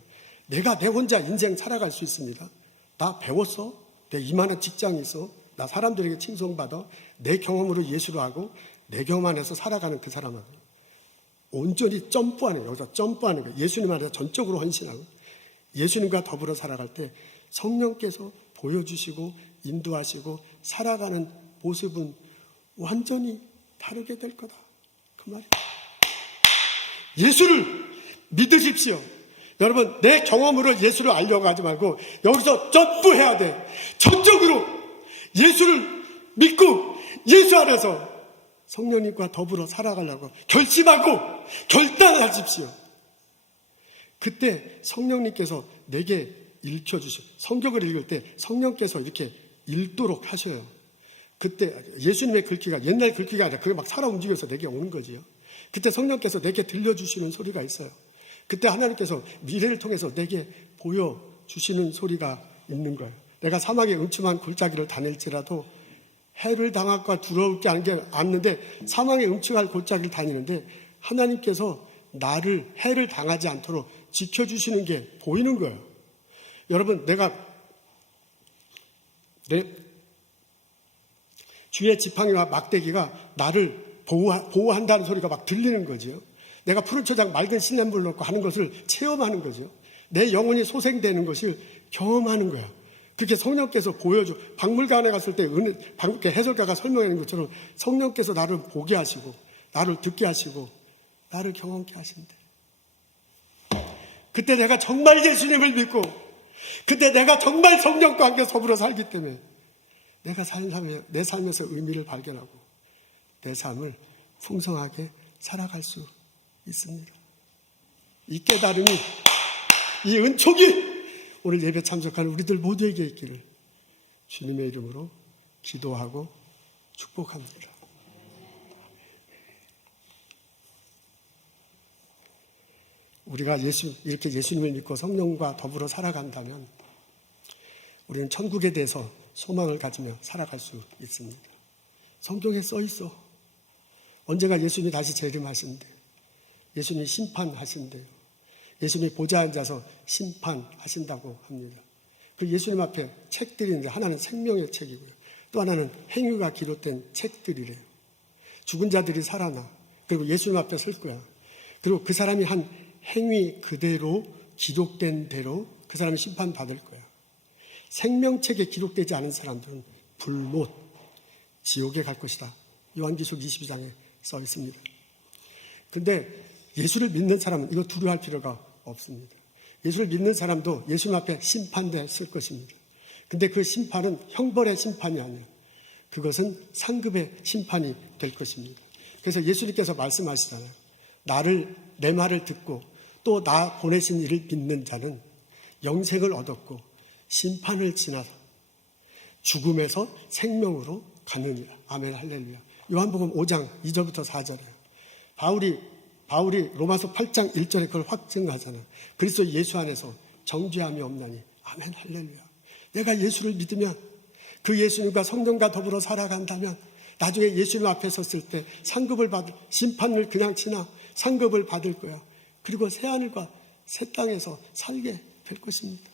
내가 내 혼자 인생 살아갈 수 있습니다. 나 배웠어. 내 이만한 직장이 있어. 나 사람들에게 칭송받아. 내 경험으로 예수를 하고 내 경험 안에서 살아가는 그 사람하고 온전히 점프하는 거예요. 여기서 점프하는 거예요. 예수님 안에서 전적으로 헌신하고 예수님과 더불어 살아갈 때 성령께서 보여주시고 인도하시고 살아가는 모습은 완전히 다르게 될 거다. 그 말이에요. 예수를 믿으십시오. 여러분, 내 경험으로 예수를 알려고 하지 말고 여기서 점프해야 돼. 전적으로 예수를 믿고 예수 안에서 성령님과 더불어 살아가려고 결심하고 결단하십시오. 그때 성령님께서 내게 읽혀주시고 성경을 읽을 때 성령께서 이렇게 읽도록 하셔요. 그때 예수님의 글귀가 옛날 글귀가 아니라 그게 막 살아 움직여서 내게 오는 거지요. 그때 성령께서 내게 들려주시는 소리가 있어요. 그때 하나님께서 미래를 통해서 내게 보여주시는 소리가 있는 거예요. 내가 사막의 음침한 골짜기를 다닐지라도 해를 당할까 두려울 게 않는데 사망의 음침한 골짜기를 다니는데 하나님께서 나를 해를 당하지 않도록 지켜주시는 게 보이는 거예요. 여러분, 내가 내 주의 지팡이와 막대기가 나를 보호한다는 소리가 막 들리는 거죠. 내가 푸른 초장 맑은 신년물 넣고 하는 것을 체험하는 거죠. 내 영혼이 소생되는 것을 경험하는 거야. 그게 성령께서 보여줘. 박물관에 갔을 때 해설가가 설명하는 것처럼 성령께서 나를 보게 하시고 나를 듣게 하시고 나를 경험케 하신대. 그때 내가 정말 예수님을 믿고 그때 내가 정말 성령과 함께 더불어 살기 때문에 내 삶에서 의미를 발견하고 내 삶을 풍성하게 살아갈 수 있습니다. 이 깨달음이, 이 은총이 오늘 예배 참석하는 우리들 모두에게 있기를 주님의 이름으로 기도하고 축복합니다. 우리가 이렇게 예수님을 믿고 성령과 더불어 살아간다면 우리는 천국에 대해서 소망을 가지며 살아갈 수 있습니다. 성경에 써 있어. 언젠가 예수님이 다시 재림하신대. 예수님이 심판하신대요. 예수님이 보좌 앉아서 심판하신다고 합니다. 그 예수님 앞에 책들이 있는데 하나는 생명의 책이고요. 또 하나는 행위가 기록된 책들이래요. 죽은 자들이 살아나. 그리고 예수님 앞에 설 거야. 그리고 그 사람이 한 행위 그대로 기록된 대로 그 사람이 심판받을 거야. 생명책에 기록되지 않은 사람들은 불못, 지옥에 갈 것이다. 요한계시록 22장에 써 있습니다. 근데 예수를 믿는 사람은 이거 두려워할 필요가 없습니다. 예수를 믿는 사람도 예수님 앞에 심판됐을 것입니다. 근데 그 심판은 형벌의 심판이 아니에요. 그것은 상급의 심판이 될 것입니다. 그래서 예수님께서 말씀하시잖아요. 내 말을 듣고 또 나 보내신 이를 믿는 자는 영생을 얻었고 심판을 지나서 죽음에서 생명으로 가느니라. 아멘 할렐루야. 요한복음 5장 2절부터 4절이에요. 바울이 로마서 8장 1절에 그걸 확증하잖아요. 그리스도 예수 안에서 정죄함이 없나니. 아멘 할렐루야. 내가 예수를 믿으면 그 예수님과 성령과 더불어 살아간다면 나중에 예수님 앞에 섰을 때 심판을 그냥 지나 상급을 받을 거야. 그리고 새하늘과 새 땅에서 살게 될 것입니다.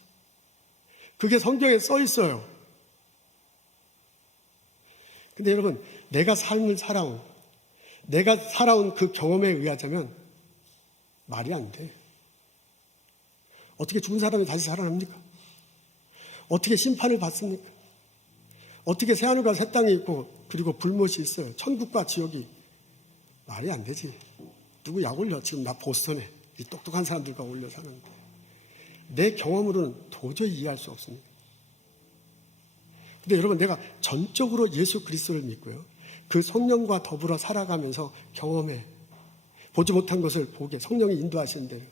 그게 성경에 써 있어요. 근데 여러분, 내가 살아온 그 경험에 의하자면 말이 안 돼. 어떻게 죽은 사람이 다시 살아납니까? 어떻게 심판을 받습니까? 어떻게 새하늘과 새 땅이 있고 그리고 불못이 있어요. 천국과 지옥이. 말이 안 되지. 누구 약 올려? 지금 나 보스턴에 이 똑똑한 사람들과 올려 사는데 내 경험으로는 도저히 이해할 수 없습니다. 근데 여러분, 내가 전적으로 예수 그리스도를 믿고요, 그 성령과 더불어 살아가면서 경험해. 보지 못한 것을 보게, 성령이 인도하시는 대로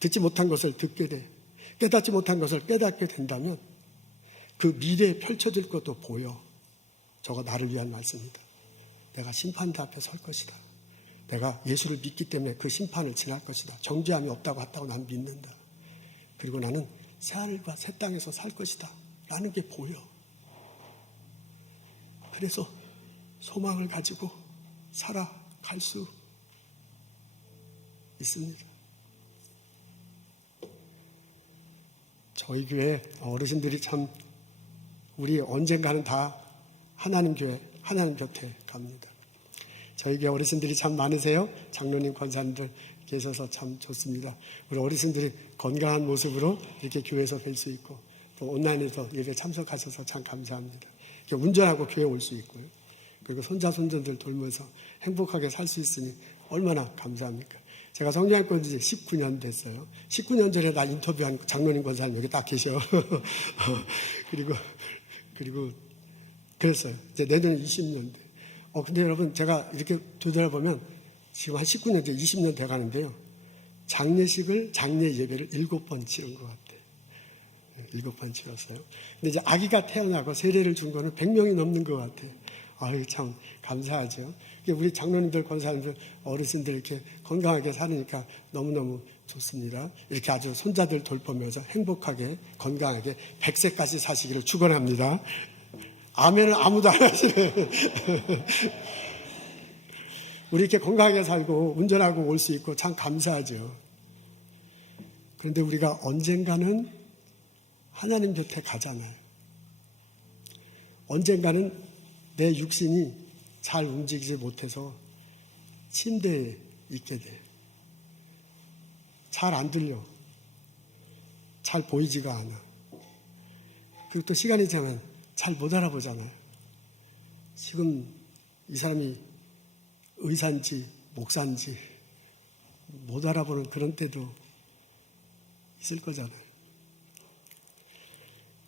듣지 못한 것을 듣게 돼, 깨닫지 못한 것을 깨닫게 된다면 그 미래에 펼쳐질 것도 보여. 저거 나를 위한 말씀이다. 내가 심판대 앞에 설 것이다. 내가 예수를 믿기 때문에 그 심판을 지날 것이다. 정죄함이 없다고 했다고 난 믿는다. 그리고 나는 새하늘과 새 땅에서 살 것이다. 라는 게 보여. 그래서 소망을 가지고 살아갈 수 있습니다. 저희 교회 어르신들이 참 우리 언젠가는 다 하나님 교회, 하나님 곁에 갑니다. 저희 교회 어르신들이 참 많으세요. 장로님, 권사님들 계셔서 참 좋습니다. 우리 어르신들이 건강한 모습으로 이렇게 교회에서 뵐 수 있고 또 온라인에서 예배 참석하셔서 참 감사합니다. 운전하고 교회 올 수 있고요. 그리고 손자, 손자들 돌면서 행복하게 살 수 있으니 얼마나 감사합니까? 제가 성장학교 이제 19년 됐어요. 19년 전에 나 인터뷰한 장로님, 권사님 여기 딱 계셔. 그리고 그랬어요. 이제 내년에 20년 돼. 근데 여러분 제가 이렇게 되돌아보면 지금 한 19년, 20년 돼 가는데요. 장례 예배를 7번 치른 것 같아요. 7번 치렀어요. 근데 이제 아기가 태어나고 세례를 준 거는 100명이 넘는 것 같아요. 아유, 참 감사하죠. 우리 장로님들, 권사님들, 어르신들 이렇게 건강하게 사니까 너무너무 좋습니다. 이렇게 아주 손자들 돌보면서 행복하게, 건강하게 100세까지 사시기를 축원합니다. 아멘은 아무도 안 하시네. 우리 이렇게 건강하게 살고 운전하고 올 수 있고 참 감사하죠. 그런데 우리가 언젠가는 하나님 곁에 가잖아요. 언젠가는 내 육신이 잘 움직이지 못해서 침대에 있게 돼. 잘 안 들려. 잘 보이지가 않아. 그리고 또 시간이 지나면 잘 못 알아보잖아요. 지금 이 사람이 의사인지 목사인지 못 알아보는 그런 때도 있을 거잖아요.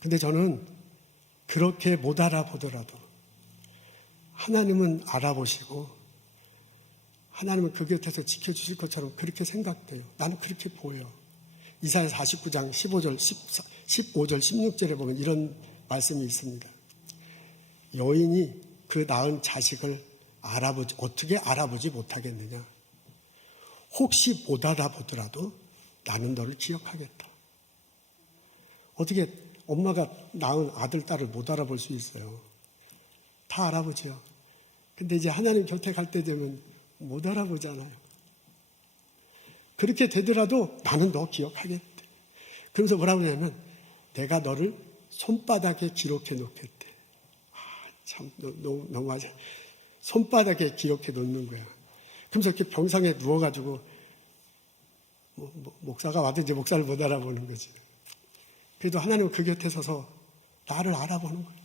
근데 저는 그렇게 못 알아보더라도 하나님은 알아보시고 하나님은 그 곁에서 지켜주실 것처럼 그렇게 생각돼요. 나는 그렇게 보여. 이사야 49장 15절, 16절에 보면 이런 말씀이 있습니다. 여인이 그 낳은 자식을 어떻게 알아보지 못하겠느냐. 혹시 못 알아보더라도 나는 너를 기억하겠다. 어떻게 엄마가 낳은 아들, 딸을 못 알아볼 수 있어요. 다 알아보죠. 근데 이제 하나님 곁에 갈 때 되면 못 알아보잖아요. 그렇게 되더라도 나는 너 기억하겠대. 그러면서 뭐라고 하냐면 내가 너를 손바닥에 기록해 놓겠대. 참 너무 맞아. 손바닥에 기록해 놓는 거야. 그러면서 이렇게 병상에 누워가지고 목사가 와도 이제 목사를 못 알아보는 거지. 그래도 하나님은 그 곁에 서서 나를 알아보는 거예요.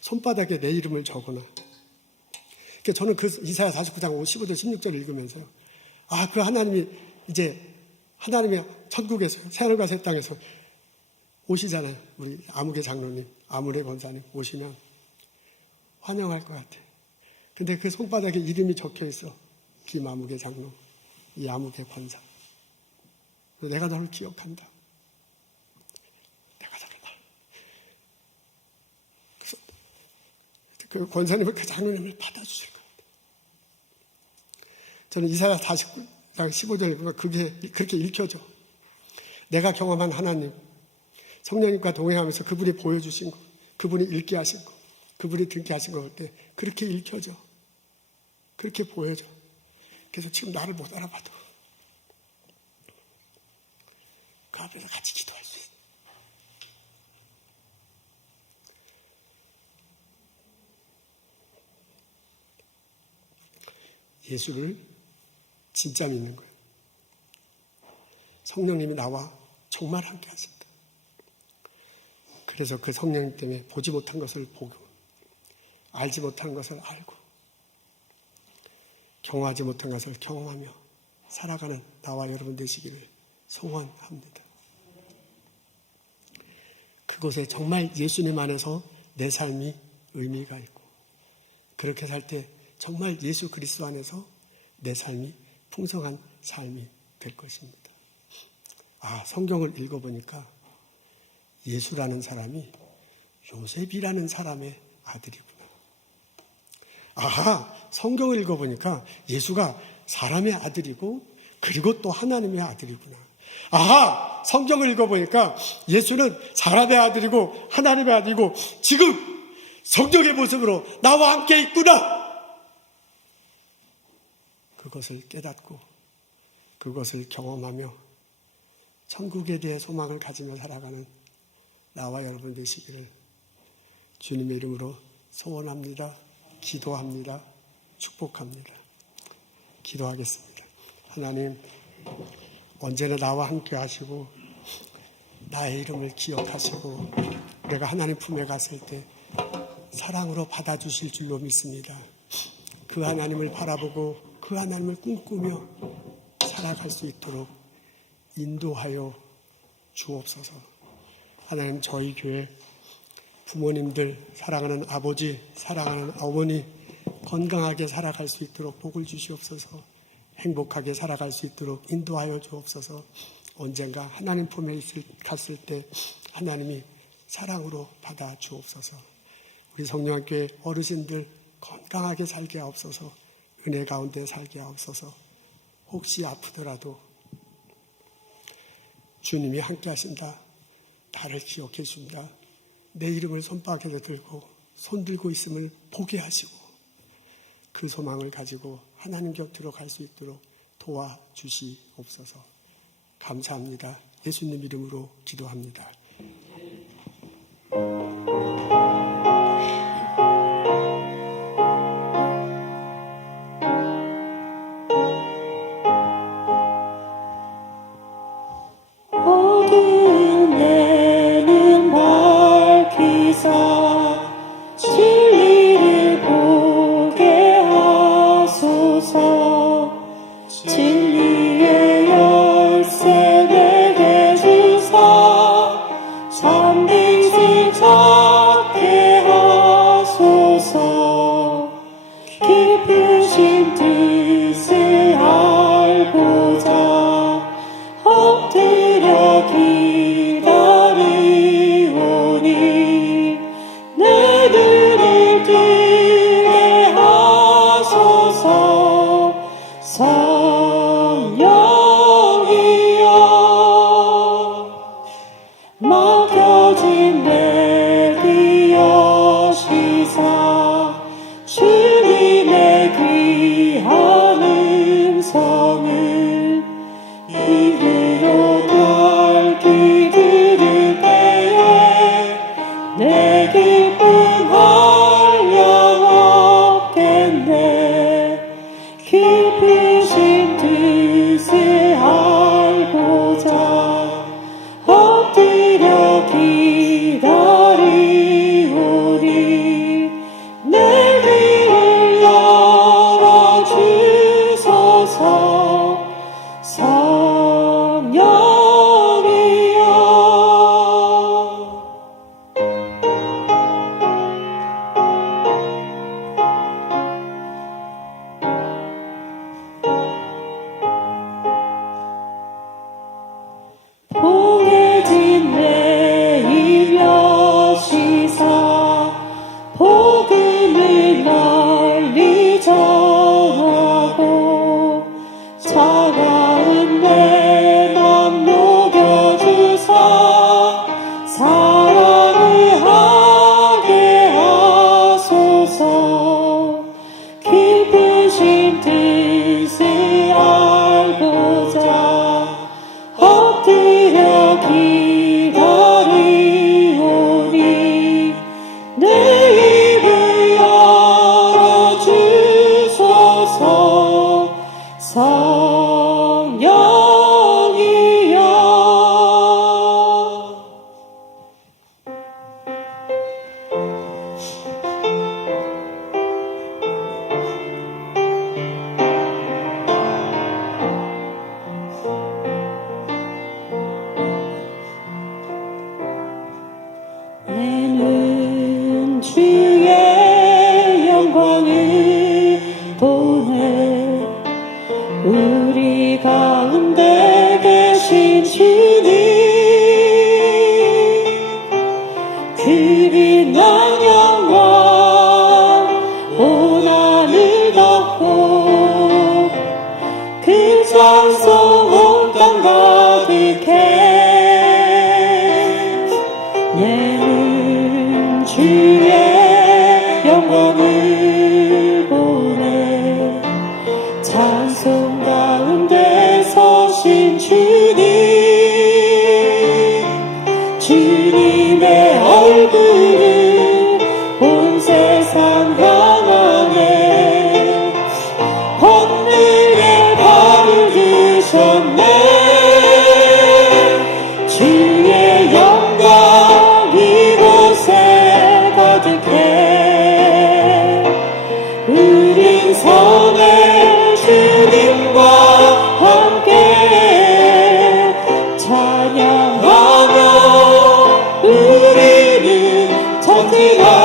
손바닥에 내 이름을 적어놔. 그러니까 저는 그 이사야 49장 15절 16절을 읽으면서 그 하나님이 이제 하나님이 천국에서 새하늘과 새 땅에서 오시잖아요. 우리 아무개 장로님, 아무개 권사님 오시면 환영할 것 같아요. 근데 그 손바닥에 이름이 적혀 있어. 김아무개 장로, 이 아무개 권사. 내가 너를 기억한다. 내가 너를 그래서 그 권사님은 그 장로님을 받아주실 거예요. 저는 이사야 49장 15절에 그게 그렇게 읽혀져. 내가 경험한 하나님, 성령님과 동행하면서 그분이 보여주신 것, 그분이 읽게 하신 것, 그분이 듣게 하신 것 볼 때 그렇게 읽혀져. 그렇게 보여져. 그래서 지금 나를 못 알아봐도 그 앞에서 같이 기도할 수 있어. 예수를 진짜 믿는 거예요. 성령님이 나와 정말 함께 하신다. 그래서 그 성령님 때문에 보지 못한 것을 보고 알지 못한 것을 알고 경험하지 못한 것을 경험하며 살아가는 나와 여러분 되시기를 소원합니다. 그곳에 정말 예수님 안에서 내 삶이 의미가 있고 그렇게 살 때 정말 예수 그리스도 안에서 내 삶이 풍성한 삶이 될 것입니다. 성경을 읽어보니까 예수라는 사람이 요셉이라는 사람의 아들이구나. 아하, 성경을 읽어보니까 예수가 사람의 아들이고 그리고 또 하나님의 아들이구나. 아하, 성경을 읽어보니까 예수는 사람의 아들이고 하나님의 아들이고 지금 성령의 모습으로 나와 함께 있구나. 그것을 깨닫고 그것을 경험하며 천국에 대해 소망을 가지며 살아가는 나와 여러분 되시기를 주님의 이름으로 소원합니다. 기도합니다. 축복합니다. 기도하겠습니다. 하나님, 언제나 나와 함께 하시고 나의 이름을 기억하시고 내가 하나님 품에 갔을 때 사랑으로 받아주실 줄로 믿습니다. 그 하나님을 바라보고 그 하나님을 꿈꾸며 살아갈 수 있도록 인도하여 주옵소서. 하나님, 저희 교회 부모님들, 사랑하는 아버지, 사랑하는 어머니 건강하게 살아갈 수 있도록 복을 주시옵소서. 행복하게 살아갈 수 있도록 인도하여 주옵소서. 언젠가 하나님 품에 갔을 때 하나님이 사랑으로 받아 주옵소서. 우리 성령교회 어르신들 건강하게 살게 하옵소서. 은혜 가운데 살게 하옵소서. 혹시 아프더라도 주님이 함께 하신다. 나를 기억해 주신다. 내 이름을 손바닥에 들고 손 들고 있음을 보게 하시고 그 소망을 가지고 하나님 곁으로 갈 수 있도록 도와주시옵소서. 감사합니다. 예수님 이름으로 기도합니다. 어둠에는 밝히사 진리를 보게 하소서. 진리의 열쇠 내게 주사 잠긴 길 찾게 하소서. 깊으신 뜻을 알고자 엎드려 기다리오니 내 눈을 뜨게 하소서. 성령이여 맡겨진 내 귀여시사 주님의 귀한 음성을 이리로 밝히 들을 때에 내 기쁨 하려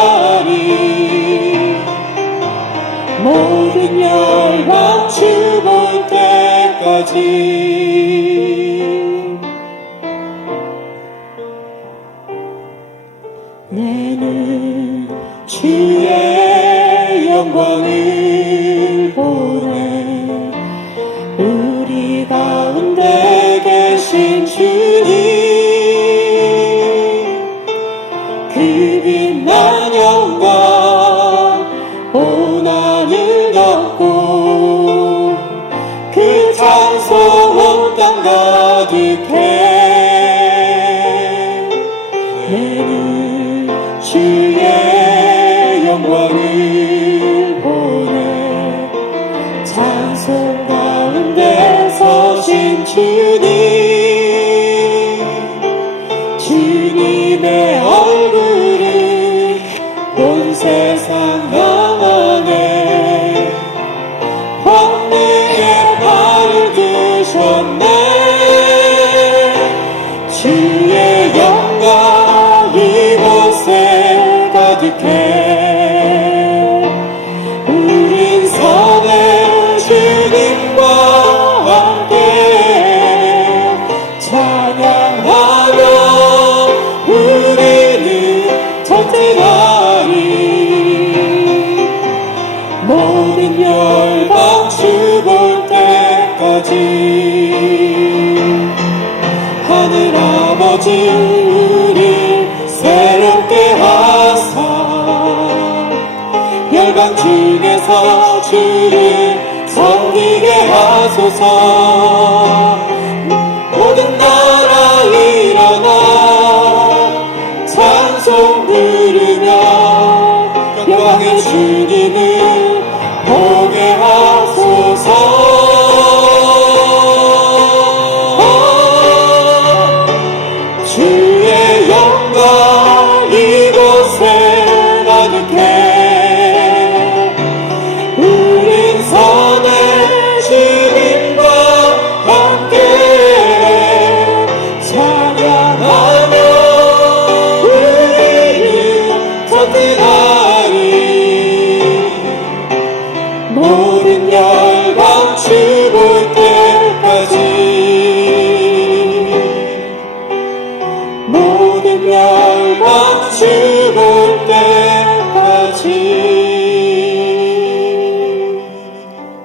터뜨리나니 모든 열방 죽을 때까지 내는 주의 영광을 보네 우리 가운데 계신 주님 그 빛난 영광 온 하늘 덮고 그 찬송 온 땅 가득해 내는 주의 영광을 보네 찬송 가운데 서신 주님의 얼굴을 온 세상 영원해 황무의 발을 드셨네 주의 영광 이곳에 가득해 우린 선의 주님과 함께 찬양하며 우리는 터뜨나리 모든 열방 죽을 때까지 하늘 아버지 우리 새롭게 하사 열방 중에서 주를 섬기게 하소서 모든 나라 일어나 찬송 부르며 영광의 주님을 보게 하소서 주의 영광 이곳에 가득해 우린 선의 주님과 함께 찬양하며 우리는 터뜨나리 모든 열방 죽을 때까지 모든 열방 죽을 때까지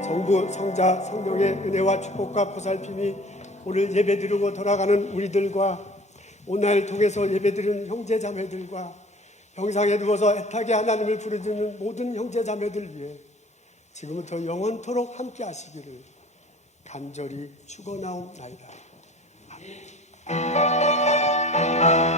성부, 성자, 성령의 은혜와 축복과 보살핌이 오늘 예배드리고 돌아가는 우리들과 오늘 통해서 예배드리는 형제자매들과 병상에 누워서 애타게 하나님을 부르짖는 모든 형제자매들 위해 지금부터 영원토록 함께 하시기를 간절히 축원하옵나이다. 아멘.